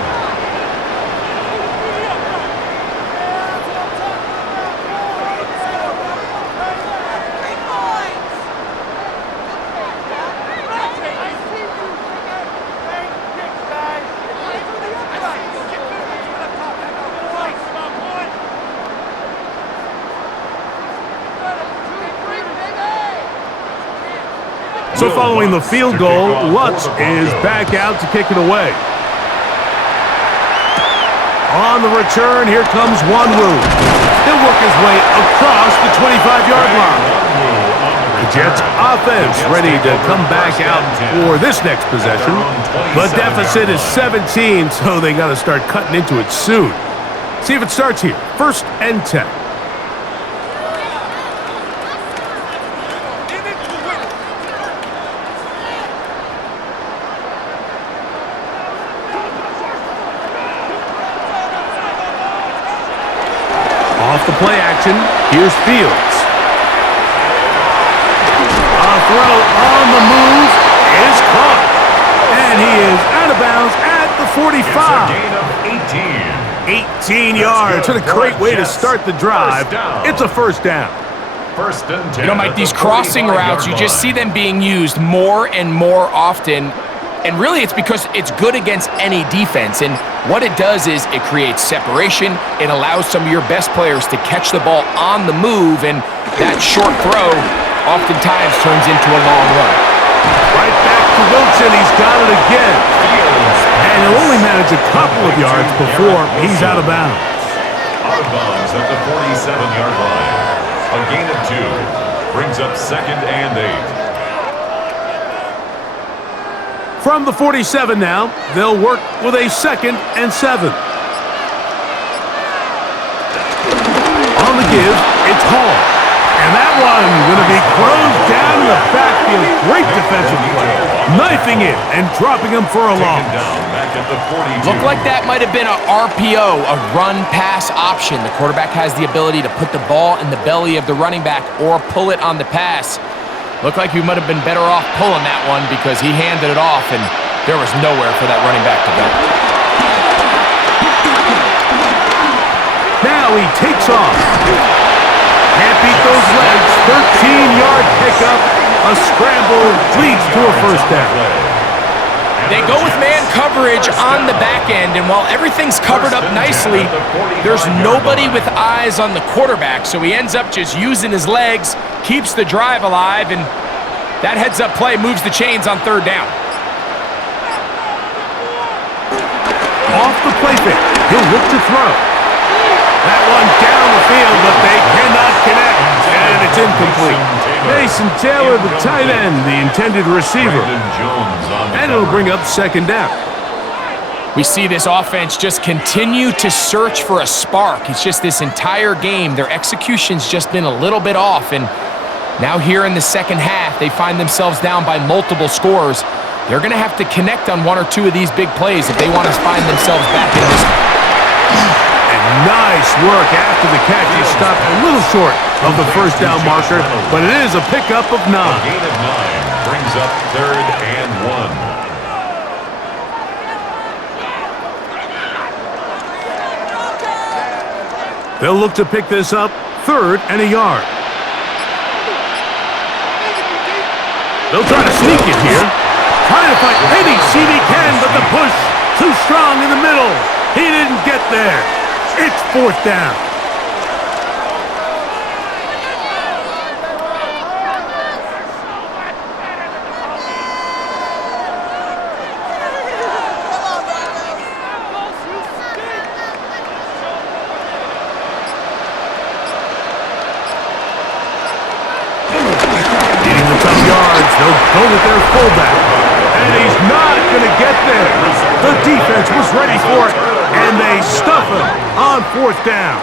So following the field goal, Lutz is back out to kick it away. On the return, here comes Wanwu. He'll work his way across the 25-yard line. The Jets offense ready to come back out for this next possession. The deficit is 17, so they got to start cutting into it soon. See if it starts here. 1st and 10. Off the play action, here's Fields. A throw on the move is caught. And he is out of bounds at the 45. It's a gain of 18. 18 yards. What a great way to start the drive. It's a first down. 1st and 10. You know, Mike, these crossing routes, you just see them being used more and more often. And really, it's because it's good against any defense. And what it does is it creates separation. It allows some of your best players to catch the ball on the move. And that short throw oftentimes turns into a long run. Right back to Wilson. He's got it again. And he'll only manage a couple of yards before he's out of bounds. Out of bounds at the 47-yard line. A gain of 2 brings up 2nd and 8. From the 47 now, they'll work with a 2nd and 7. On the give, it's Hall. And that one going to be closed down in the backfield. Great defensive play. Knifing it and dropping him for a loss. Looked like that might have been a RPO, a run-pass option. The quarterback has the ability to put the ball in the belly of the running back or pull it on the pass. Looked like he might have been better off pulling that one because he handed it off, and there was nowhere for that running back to go. Now he takes off. Can't beat those legs. 13-yard pickup. A scramble leads to a first down. They go with man coverage on the back end, and while everything's covered up nicely, there's nobody with eyes on the quarterback, so he ends up just using his legs, keeps the drive alive, and that heads-up play moves the chains on third down. Off the play fake, he'll look to throw. That one down the field, but they cannot connect, and it's incomplete. Mason Taylor, the tight end, the intended receiver. And it'll bring up 2nd down. We see this offense just continue to search for a spark. It's just this entire game, their execution's just been a little bit off, and now here in the second half, they find themselves down by multiple scores. They're going to have to connect on 1 or 2 of these big plays if they want to find themselves back in this. And nice work after the catch. He stopped a little short of the first down marker, but it is a pickup of 9. A gain of 9 brings up 3rd and 1. They'll look to pick this up 3rd and a yard. They'll try to sneak it here. Trying to find any seat he can, but the push too strong in the middle. He didn't get there. It's 4th down. going with their fullback. And he's not going to get there. The defense was ready for it, and they stuff him on 4th down.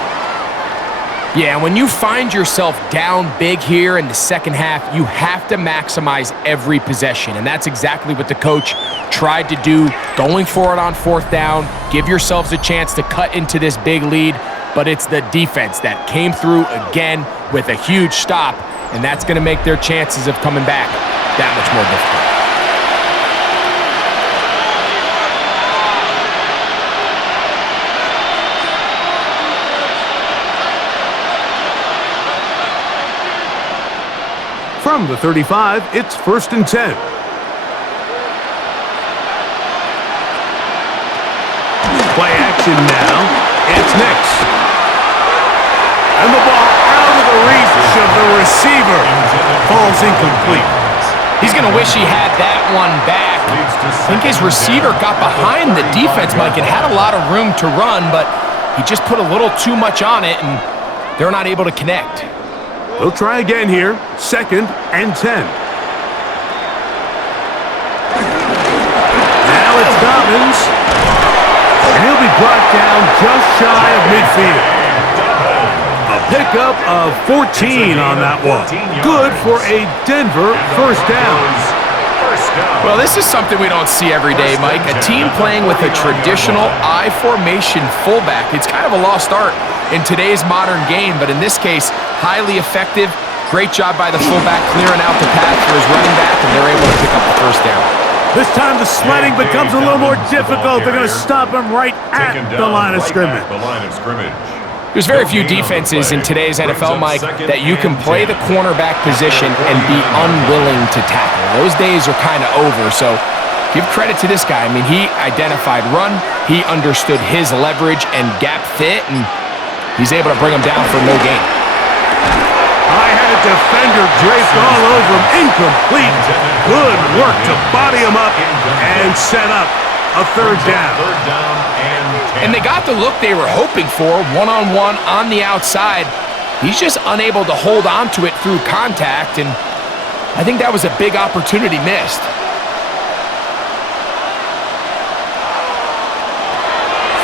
Yeah, when you find yourself down big here in the second half, you have to maximize every possession, and that's exactly what the coach tried to do, going for it on 4th down. Give yourselves a chance to cut into this big lead, but it's the defense that came through again with a huge stop, and that's going to make their chances of coming back that much more difficult. From the 35, it's 1st and 10. Play action now. It's Nix. And the ball out of the reach of the receiver. Falls incomplete. He's going to wish he had that one back. I think his receiver got behind the defense, Mike, and had a lot of room to run, but he just put a little too much on it, and they're not able to connect. They'll try again here. 2nd and 10. Now it's Dobbins. And he'll be brought down just shy of midfield. A pickup of 14 on that one. Good for a Denver 1st down. Well, this is something we don't see every day, Mike. A team playing with a traditional I formation fullback. It's kind of a lost art in today's modern game, but in this case, highly effective. Great job by the fullback clearing out the path for his running back, and they're able to pick up the 1st down. This time the sledding becomes a little more difficult. They're going to stop him right at the line of scrimmage. There's very few defenses in today's NFL, Mike, that you can play the cornerback position and be unwilling to tackle. Those days are kind of over, so give credit to this guy. I mean, he identified run, he understood his leverage and gap fit, and he's able to bring him down for no gain. I had a defender draped all over him. Incomplete. Good work to body him up and set up a 3rd down. And they got the look they were hoping for, one-on-one on the outside. He's just unable to hold on to it through contact, and I think that was a big opportunity missed.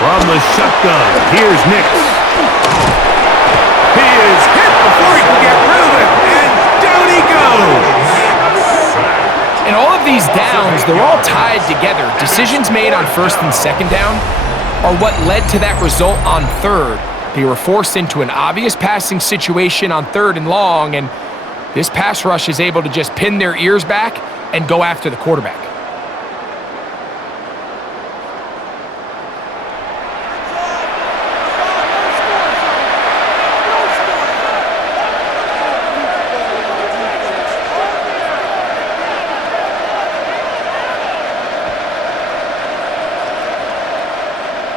From the shotgun, here's Nix. He is hit before he can get rid of it, and down he goes. And all of these downs, they're all tied together. Decisions made on 1st and 2nd down are what led to that result on 3rd. They were forced into an obvious passing situation on 3rd and long, and this pass rush is able to just pin their ears back and go after the quarterback.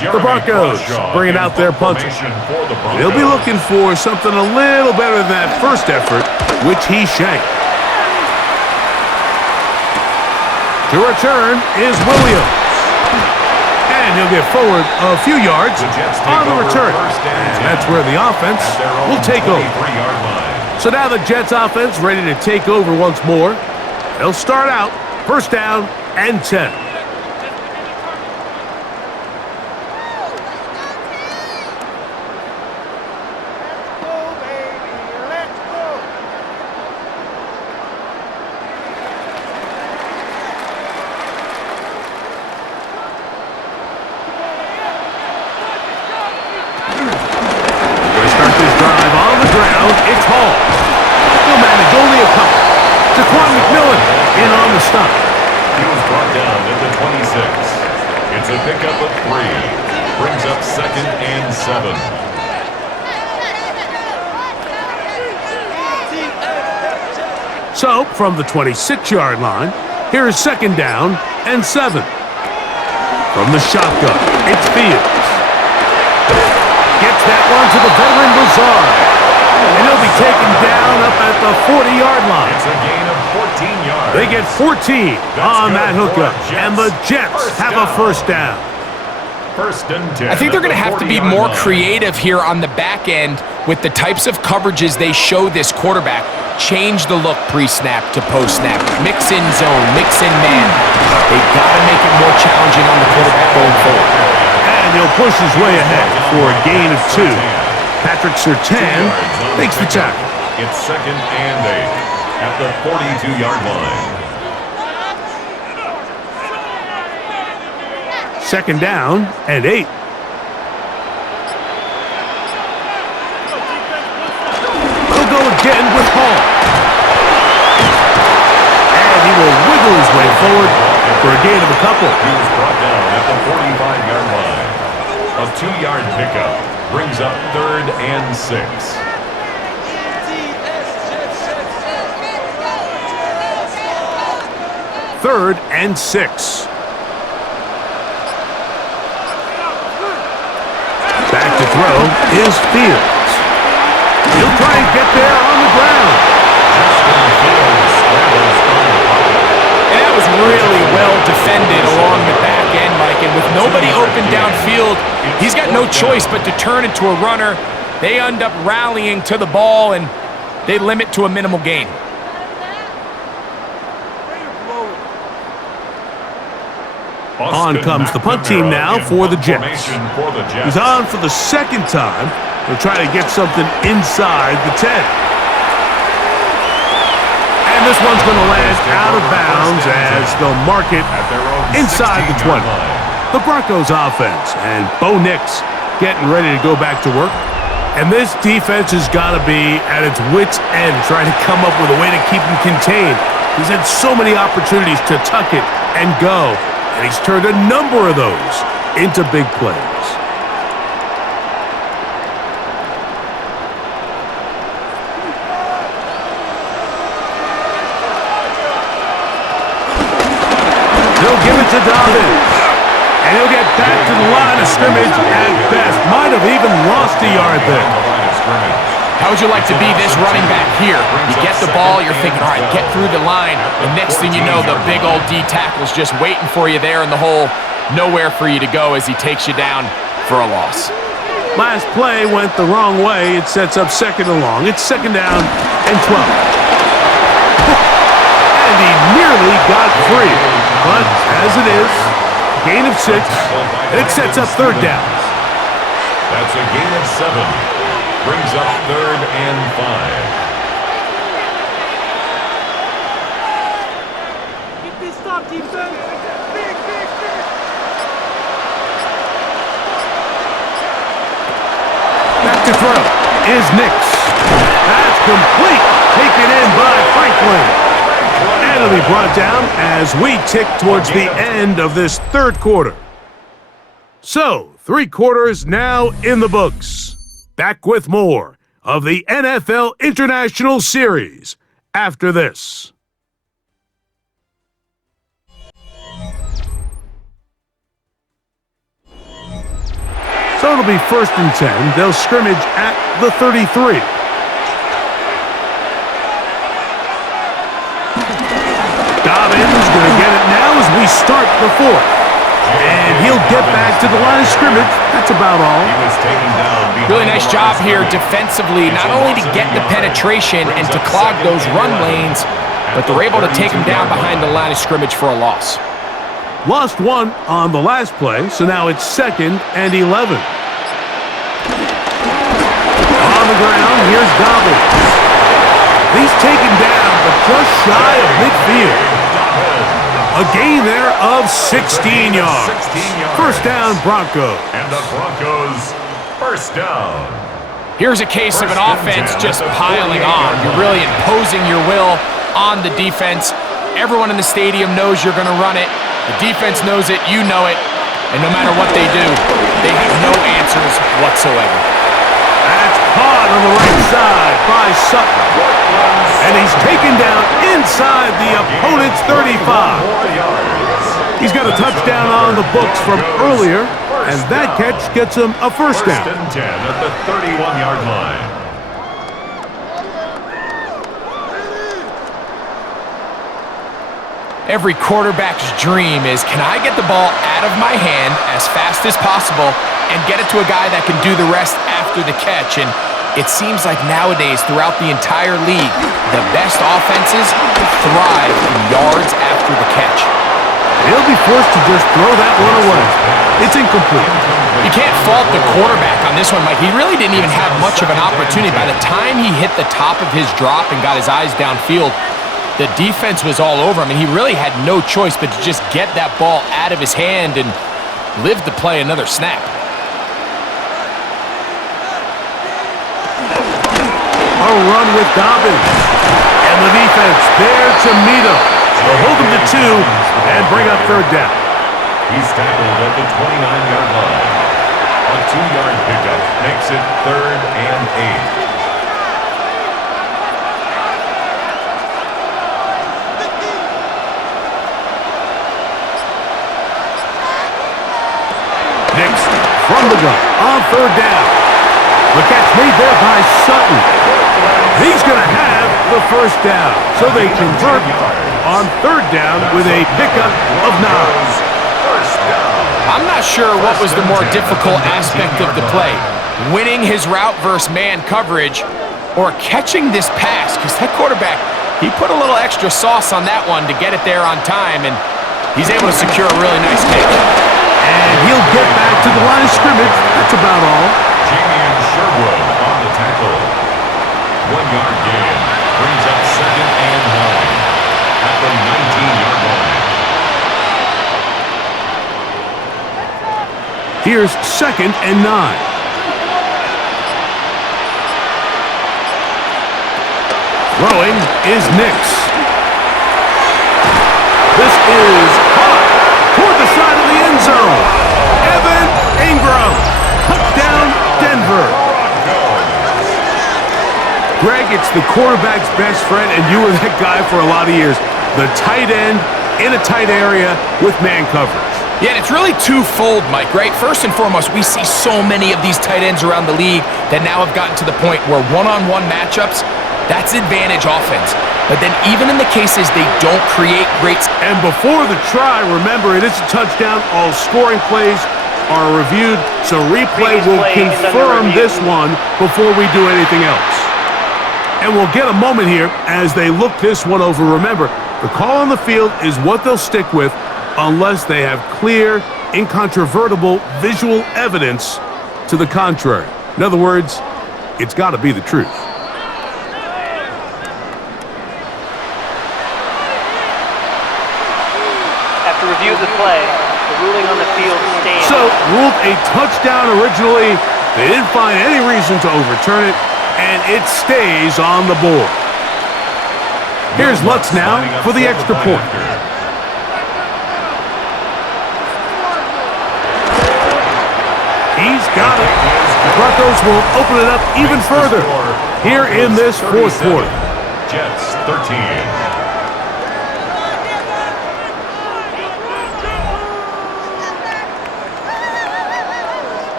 The Broncos bringing out their punter. They'll be looking for something a little better than that first effort, which he shanked. To return is Williams. And he'll get forward a few yards on the return. And that's where the offense will take over. So now the Jets offense ready to take over once more. They'll start out 1st down and 10. It's Hall. He'll manage only a couple. Jaquan McMillan in on the stop. He was brought down at the 26. It's a pickup of 3. Brings up 2nd and 7. So, from the 26-yard line, here is 2nd down and 7. From the shotgun, it's Fields. Gets that one to the veteran Lazard. And he'll be taken down up at the 40-yard line. It's a gain of 14 yards. They get 14 on that hookup. And the Jets have a 1st down. First and 10. I think they're going to have to be more line. creative here on the back end with the types of coverages they show this quarterback. Change the look pre-snap to post-snap. Mix in zone, mix in man. They've got to make it more challenging on the quarterback going forward. And he'll push his way ahead for a gain of 2. Patrick Surtain makes the tackle. It's second and 8 at the 42-yard line. Second down and 8. He'll go again with Hall. And he will wiggle his way forward for a gain of a couple. He was brought down at the 45-yard line. A 2-yard pickup brings up third and 6. Third and 6. Back to throw is Fields. He'll try and get there on the ground. And that was really well defended along the back end, Mike. And with nobody open downfield, he's got no choice but to turn into a runner. They end up rallying to the ball, and they limit to a minimal gain. On comes the punt team now for the Jets. He's on for the second time. They'll try to get something inside the 10. And this one's going to land out of bounds as they'll mark it inside the 20. The Broncos offense and Bo Nix getting ready to go back to work. And this defense has got to be at its wits' end trying to come up with a way to keep him contained. He's had so many opportunities to tuck it and go. And he's turned a number of those into big plays. They'll give it to Dobbins. And he'll get back to the line of scrimmage at best. Might have even lost a yard there. How would you like to be this running back here? You get the ball, you're thinking, all right, get through the line. The next thing you know, the big old D tackle's just waiting for you there in the hole. Nowhere for you to go as he takes you down for a loss. Last play went the wrong way. It sets up second and long. It's second down and 12. And he nearly got free. But as it is, gain of 6, and it sets up third down. That's a gain of 7. Brings up third and 5. Get this stop, defense. Back to throw is Nix. That's complete. Taken in by Franklin. And it'll be brought down as we tick towards the end of this third quarter. So, 3 quarters now in the books. Back with more of the NFL International Series after this. So it'll be first and 10. They'll scrimmage at the 33. Dobbins going to get it now as we start the 4th. And he'll get back to the line of scrimmage. That's about all. He was taken down. Really nice job here defensively, not only to get the penetration and to clog those run lanes, but they're able to take him down behind the line of scrimmage for a loss. Lost 1 on the last play, so now it's second and 11. On the ground, here's Dobbins. He's taken down, but just shy of midfield. A gain there of 16 yards. First down, Broncos. And the Broncos, first down. Here's a case of an offense just piling on. You're really imposing your will on the defense. Everyone in the stadium knows you're going to run it. The defense knows it, you know it. And no matter what they do, they have no answers whatsoever. That's caught on the right side by Sutton. And he's taken down inside the opponent's 35. He's got a touchdown on the books from earlier, and that catch gets him a first down. First and 10 at the 31-yard line. Every quarterback's dream is, can I get the ball out of my hand as fast as possible and get it to a guy that can do the rest after the catch? And it seems like nowadays, throughout the entire league, the best offenses thrive in yards after the catch. He'll be forced to just throw that one away. It's incomplete. You can't fault the quarterback on this one, Mike. He really didn't even have much of an opportunity. By the time he hit the top of his drop and got his eyes downfield, the defense was all over him, and he really had no choice but to just get that ball out of his hand and live to play another snap. A run with Dobbins. And the defense there to meet him. They'll hold him to 2 and bring up third down. He's tackled at the 29-yard line. A 2-yard pickup makes it 3rd and 8. Nix from the gun on third down. The catch made there by Sutton. He's going to have the first down. So they convert on third down with a pickup of 9. I'm not sure what was the more difficult aspect of the play, winning his route versus man coverage or catching this pass, because that quarterback, he put a little extra sauce on that one to get it there on time, and he's able to secure a really nice catch. And he'll get back to the line of scrimmage. That's about all. Jamie Sherwood on the tackle. 1-yard gain brings up 2nd and 9 at the 19-yard line. Here's 2nd and 9. Throwing is Nix. This is caught toward the side of the end zone. Evan Ingram. Touchdown, Denver. Greg, it's the quarterback's best friend, and you were that guy for a lot of years. The tight end in a tight area with man coverage. Yeah, and it's really twofold, Mike, right? First and foremost, we see so many of these tight ends around the league that now have gotten to the point where one-on-one matchups, that's advantage offense. But then even in the cases they don't create great... And before the try, remember, it is a touchdown. All scoring plays are reviewed, so replay will confirm this one before we do anything else. And we'll get a moment here as they look this one over. Remember, the call on the field is what they'll stick with unless they have clear, incontrovertible visual evidence to the contrary. In other words, it's got to be the truth. After review of the play, the ruling on the field stands. So, ruled a touchdown originally. They didn't find any reason to overturn it, and it stays on the board. Here's Lutz now for the extra point. He's got it. The Broncos will open it up even further here in this fourth quarter. Jets 13.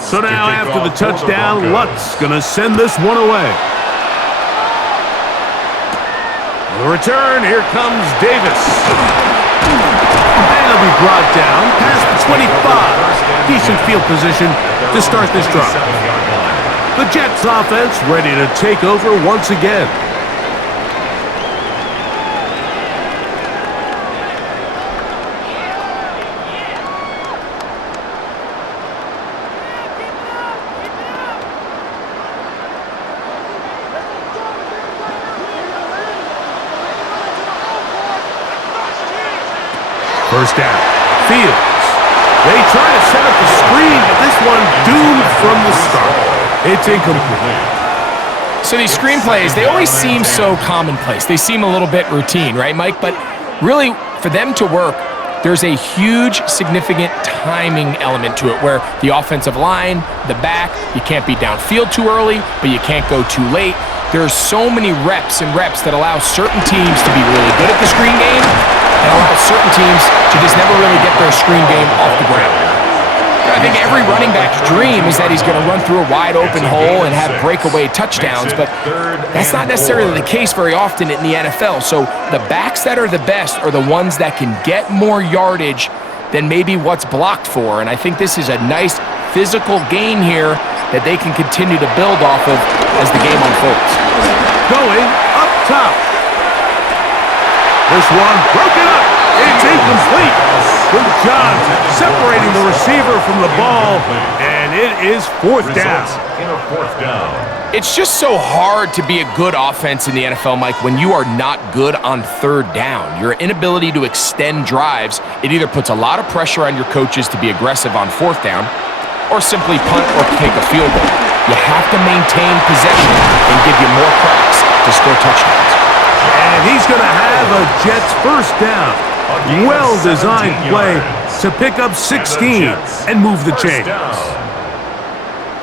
So now after the touchdown, Lutz gonna send this one away. The return, here comes Davis. And he'll be brought down past the 25. Decent field position to start this drive. The Jets offense ready to take over once again. First down. Fields. They try to set up the screen, but this one doomed from the start. It's incomplete. So these screenplays, they always seem so commonplace. They seem a little bit routine, right, Mike? But really, for them to work, there's a huge, significant timing element to it where the offensive line, the back, you can't be downfield too early, but you can't go too late. There's so many reps and reps that allow certain teams to be really good at the screen game and allow certain teams to just never really get their screen game off the ground. I think every running back's dream is that he's going to run through a wide-open hole and have breakaway touchdowns, but that's not necessarily the case very often in the NFL. So the backs that are the best are the ones that can get more yardage than maybe what's blocked for, and I think this is a nice physical gain here that they can continue to build off of as the game unfolds. Going up top. This one broken up. It's incomplete. Good job separating the receiver from the ball, and it is fourth down. In a fourth down. It's just so hard to be a good offense in the NFL, Mike, when you are not good on third down. Your inability to extend drives, it either puts a lot of pressure on your coaches to be aggressive on fourth down or simply punt or take a field goal. You have to maintain possession and give you more cracks to score touchdowns. And he's going to have a Jets first down. Well-designed play to pick up 16 and move the chains.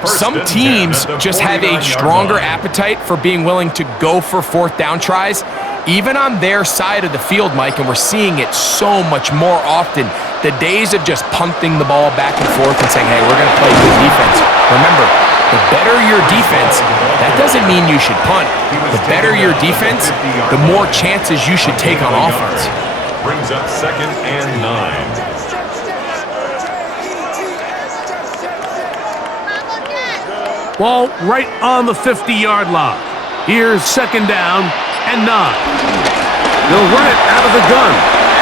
Some teams just have a stronger appetite for being willing to go for fourth down tries, even on their side of the field, Mike, and we're seeing it so much more often. The days of just punting the ball back and forth and saying, hey, we're going to play good defense. Remember, the better your defense, that doesn't mean you should punt. The better your defense, the more chances you should take on offense. Brings up 2nd and 9. Ball right on the 50-yard line. Here's 2nd down and 9. They'll run it out of the gun,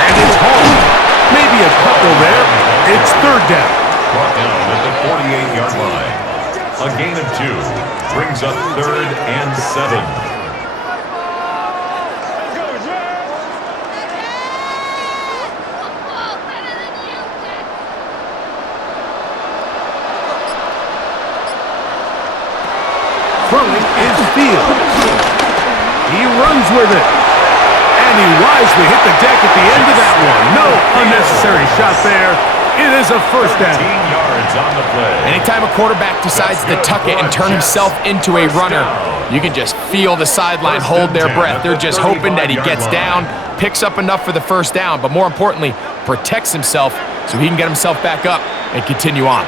and it's home. Maybe a couple there. It's 3rd down. Brought down at the 48-yard line. A gain of 2 brings up 3rd and 7. Throwing is Fields. He runs with it. And he wisely hit the deck at the end of that one. No unnecessary shot there. It is a first down. 15 yards on the play. Anytime a quarterback decides to tuck it and turn himself into a runner, you can just feel the sideline hold their breath. They're just hoping that he gets down, picks up enough for the first down, but more importantly, protects himself so he can get himself back up and continue on.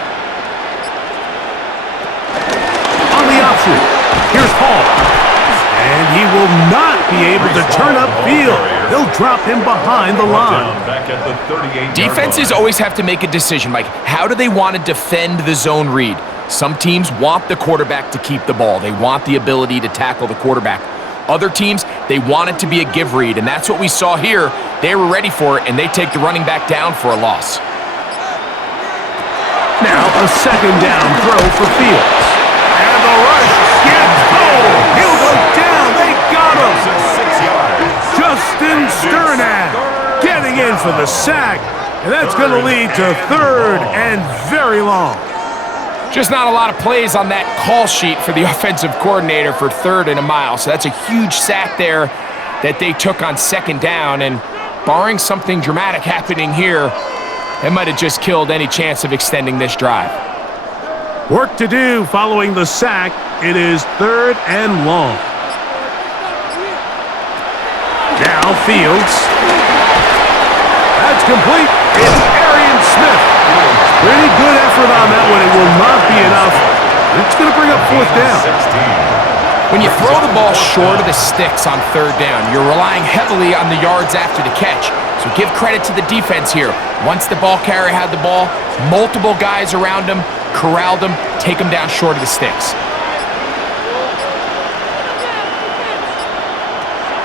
On the option, here's Hall. And he will not be able to turn upfield. He'll drop him behind the line. Back at the 38-yard Defenses line. always have to make a decision, Mike. How do they want to defend the zone read? Some teams want the quarterback to keep the ball. They want the ability to tackle the quarterback. Other teams, they want it to be a give read, and that's what we saw here. They were ready for it, and they take the running back down for a loss. Now a 2nd down throw for Fields. And the rush gets home. He'll go down. They got him. 6 yards. Justin Sternak getting in for the sack. And that's going to lead to 3rd and very long. Just not a lot of plays on that call sheet for the offensive coordinator for 3rd and a mile. So that's a huge sack there that they took on 2nd down. And barring something dramatic happening here, it might have just killed any chance of extending this drive. Work to do following the sack. It is 3rd and long. Now Fields. That's complete. It's Arian Smith. Pretty good effort on that one. It will not be enough. It's going to bring up 4th down. 16. When you throw the ball short of the sticks on 3rd down, you're relying heavily on the yards after the catch. So give credit to the defense here. Once the ball carrier had the ball, multiple guys around him, corralled him, take him down short of the sticks.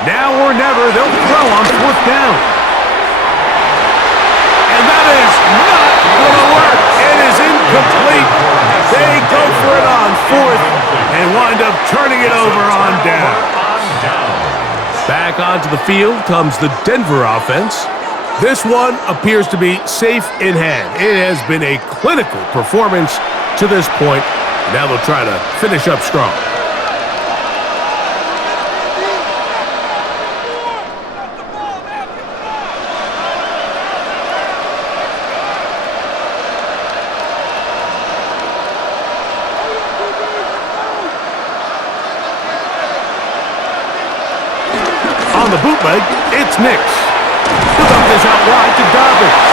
Now or never, they'll throw on 4th down. And that is not going to work. It is incomplete. They go for it on 4th and wind up turning it over on down. Back onto the field comes the Denver offense. This one appears to be safe in hand. It has been a clinical performance to this point. Now they'll try to finish up strong. bootleg. It's Nix. He'll dump this out wide to Dobbins.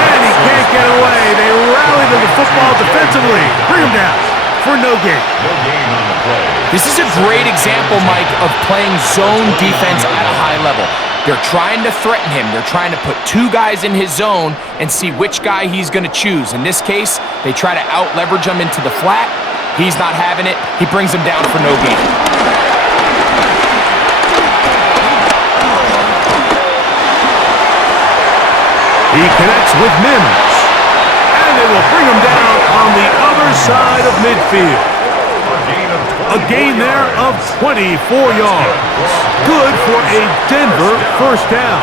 And he can't get away. They rally to the football defensively. Bring him down for no gain. No gain on the play. This is a great example, Mike, of playing zone defense at a high level. They're trying to threaten him. They're trying to put two guys in his zone and see which guy he's going to choose. In this case, they try to out-leverage him into the flat. He's not having it. He brings him down for no gain. He connects with Mims. And they will bring him down on the other side of midfield. A gain there of 24 yards. Good for a Denver first down.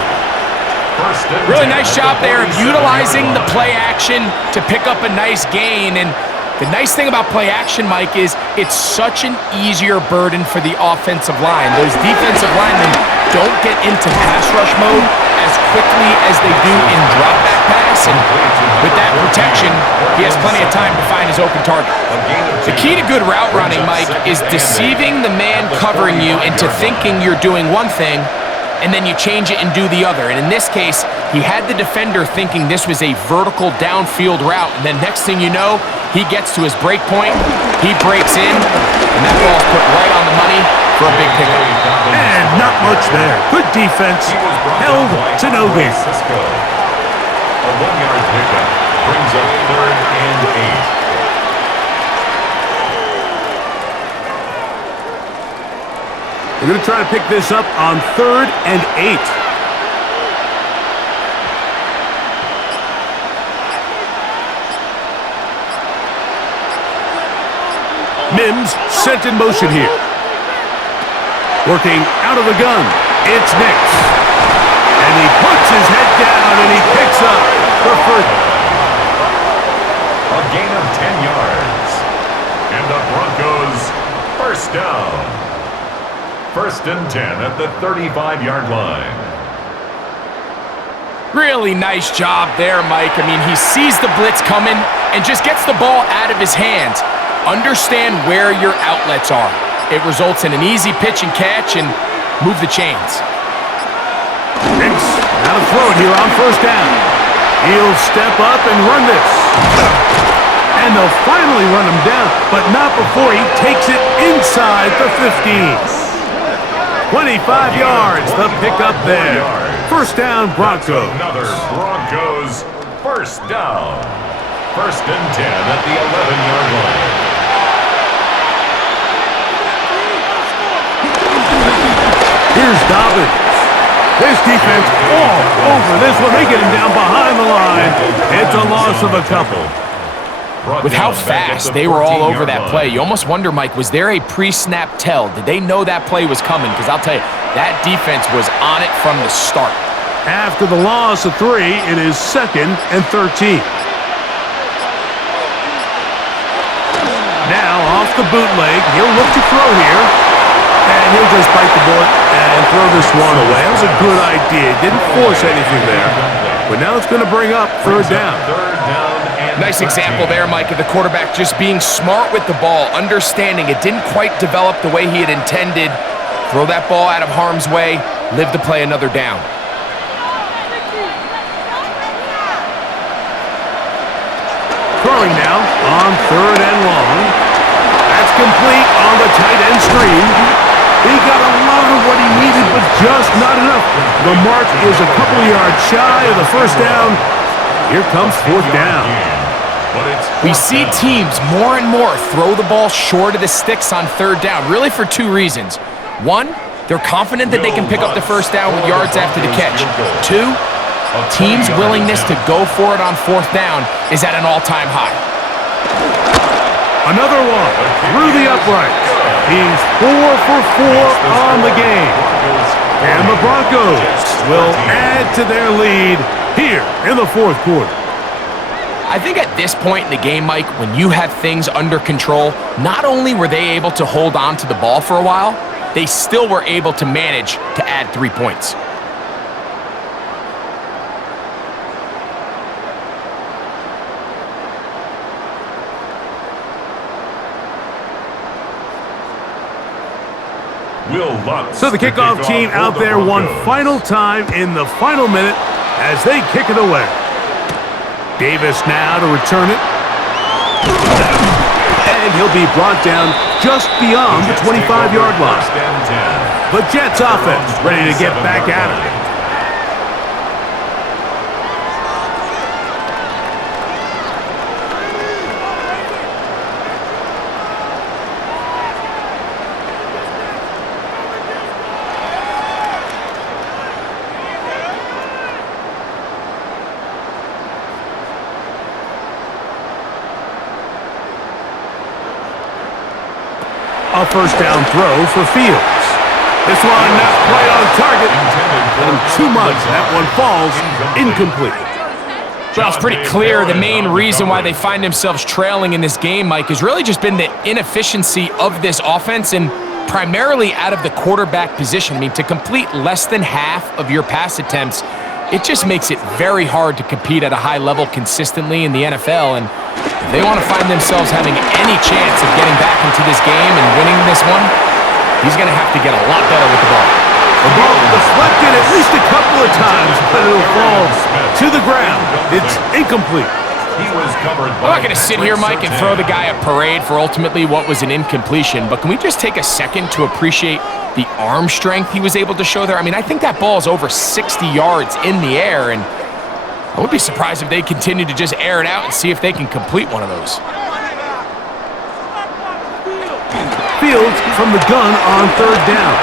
Really nice job there of utilizing the play action to pick up a nice gain. And the nice thing about play action, Mike, is it's such an easier burden for the offensive line. Those defensive linemen don't get into pass rush mode as quickly as they do in drop back pass. And with that protection, he has plenty of time to find his open target. The key to good route running, Mike, is deceiving the man covering you into thinking you're doing one thing, and then you change it and do the other. And in this case, he had the defender thinking this was a vertical downfield route, and then next thing you know, he gets to his break point, he breaks in, and that ball's put right on the money for a big pickup. And not much there. Good defense. Held to no gain. A 1-yard pickup brings up 3rd and 8. They're going to try to pick this up on 3rd and 8. Mims sent in motion here. Working out of the gun. It's Nix. And he puts his head down and he picks up the first. A gain of 10 yards. And the Broncos first down. 1st and 10 at the 35-yard line. Really nice job there, Mike. I mean, he sees the blitz coming and just gets the ball out of his hands. Understand where your outlets are. It results in an easy pitch and catch and move the chains. Nix, now to throw it here on 1st down. He'll step up and run this. And they'll finally run him down, but not before he takes it inside the 15. 25 yards, the pickup there. 1st down, Broncos. Another Broncos first down. 1st and 10 at the 11-yard line. Here's Dobbins. This defense all over this one. They get him down behind the line. It's a loss of a couple. With how fast they were all over that play, you almost wonder, Mike, was there a pre-snap tell? Did they know that play was coming? Because I'll tell you, that defense was on it from the start. After the loss of 3, it is 2nd and 13. Now off the bootleg, he'll look to throw here. And he'll just bite the bullet and throw this one away. That was a good idea. Didn't force anything there. But now it's going to bring up 3rd down. Nice example there, Mike, of the quarterback just being smart with the ball, understanding it didn't quite develop the way he had intended. Throw that ball out of harm's way, live to play another down. Throwing now on 3rd and long. That's complete on the tight end screen. He got a lot of what he needed, but just not enough. The mark is a couple yards shy of the 1st down. Here comes 4th down. We see teams more and more throw the ball short of the sticks on 3rd down, really for 2 reasons. 1, they're confident that they can pick up the 1st down with yards after the catch. 2, teams' willingness to go for it on 4th down is at an all-time high. Another one through the uprights. He's 4 for 4 on the game. And the Broncos will add to their lead here in the 4th quarter. I think at this point in the game, Mike, when you have things under control, not only were they able to hold on to the ball for a while, they still were able to manage to add 3 points. Will Lutz. So the kickoff team out for the there one Broncos. final time in the final minute as they kick it away. Davis now to return it. And he'll be brought down just beyond the 25-yard line. First and 10. The Jets offense ready to get back at it. A first down throw for Fields. This one not quite on target. And too much. That one falls incomplete. Well, it's pretty clear the main reason why they find themselves trailing in this game, Mike, has really just been the inefficiency of this offense and primarily out of the quarterback position. I mean, to complete less than half of your pass attempts, it just makes it very hard to compete at a high level consistently in the NFL. And if they want to find themselves having any chance of getting back into this game and winning this one, he's going to have to get a lot better with the ball. The ball deflected at least a couple of times, but it'll fall to the ground. It's incomplete. He was covered I'm not going to sit here, Mike, and throw the guy a parade for ultimately what was an incompletion, but can we just take a second to appreciate the arm strength he was able to show there? I mean, I think that ball is over 60 yards in the air, and I would be surprised if they continue to just air it out and see if they can complete one of those. Fields from the gun on third down.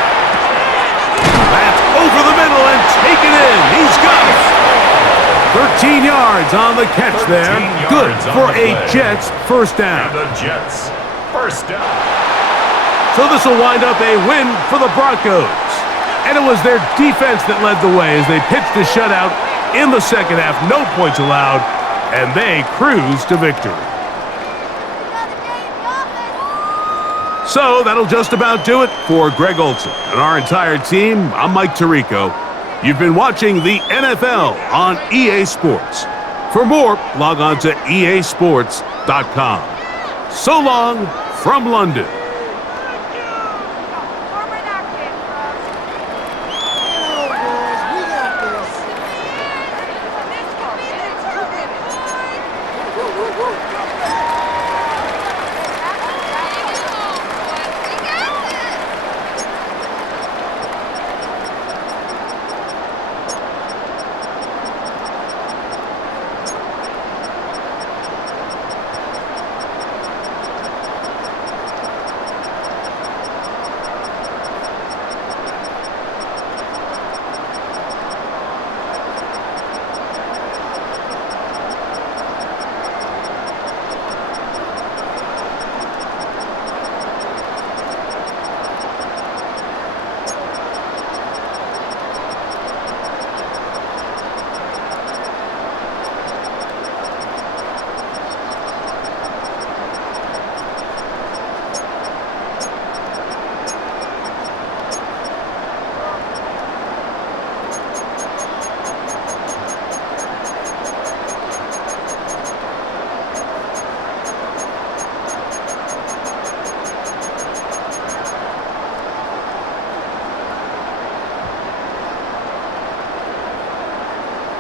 That's over the middle and taken in. He's got it. 13 yards on the catch there. Good for a Jets first down. And the Jets first down. So this will wind up a win for the Broncos. And it was their defense that led the way as they pitched a shutout in the second half. No points allowed, and they cruised to victory. So that'll just about do it for Greg Olson and our entire team. I'm Mike Tirico. You've been watching the NFL on EA Sports. For more, log on to easports.com. So long from London.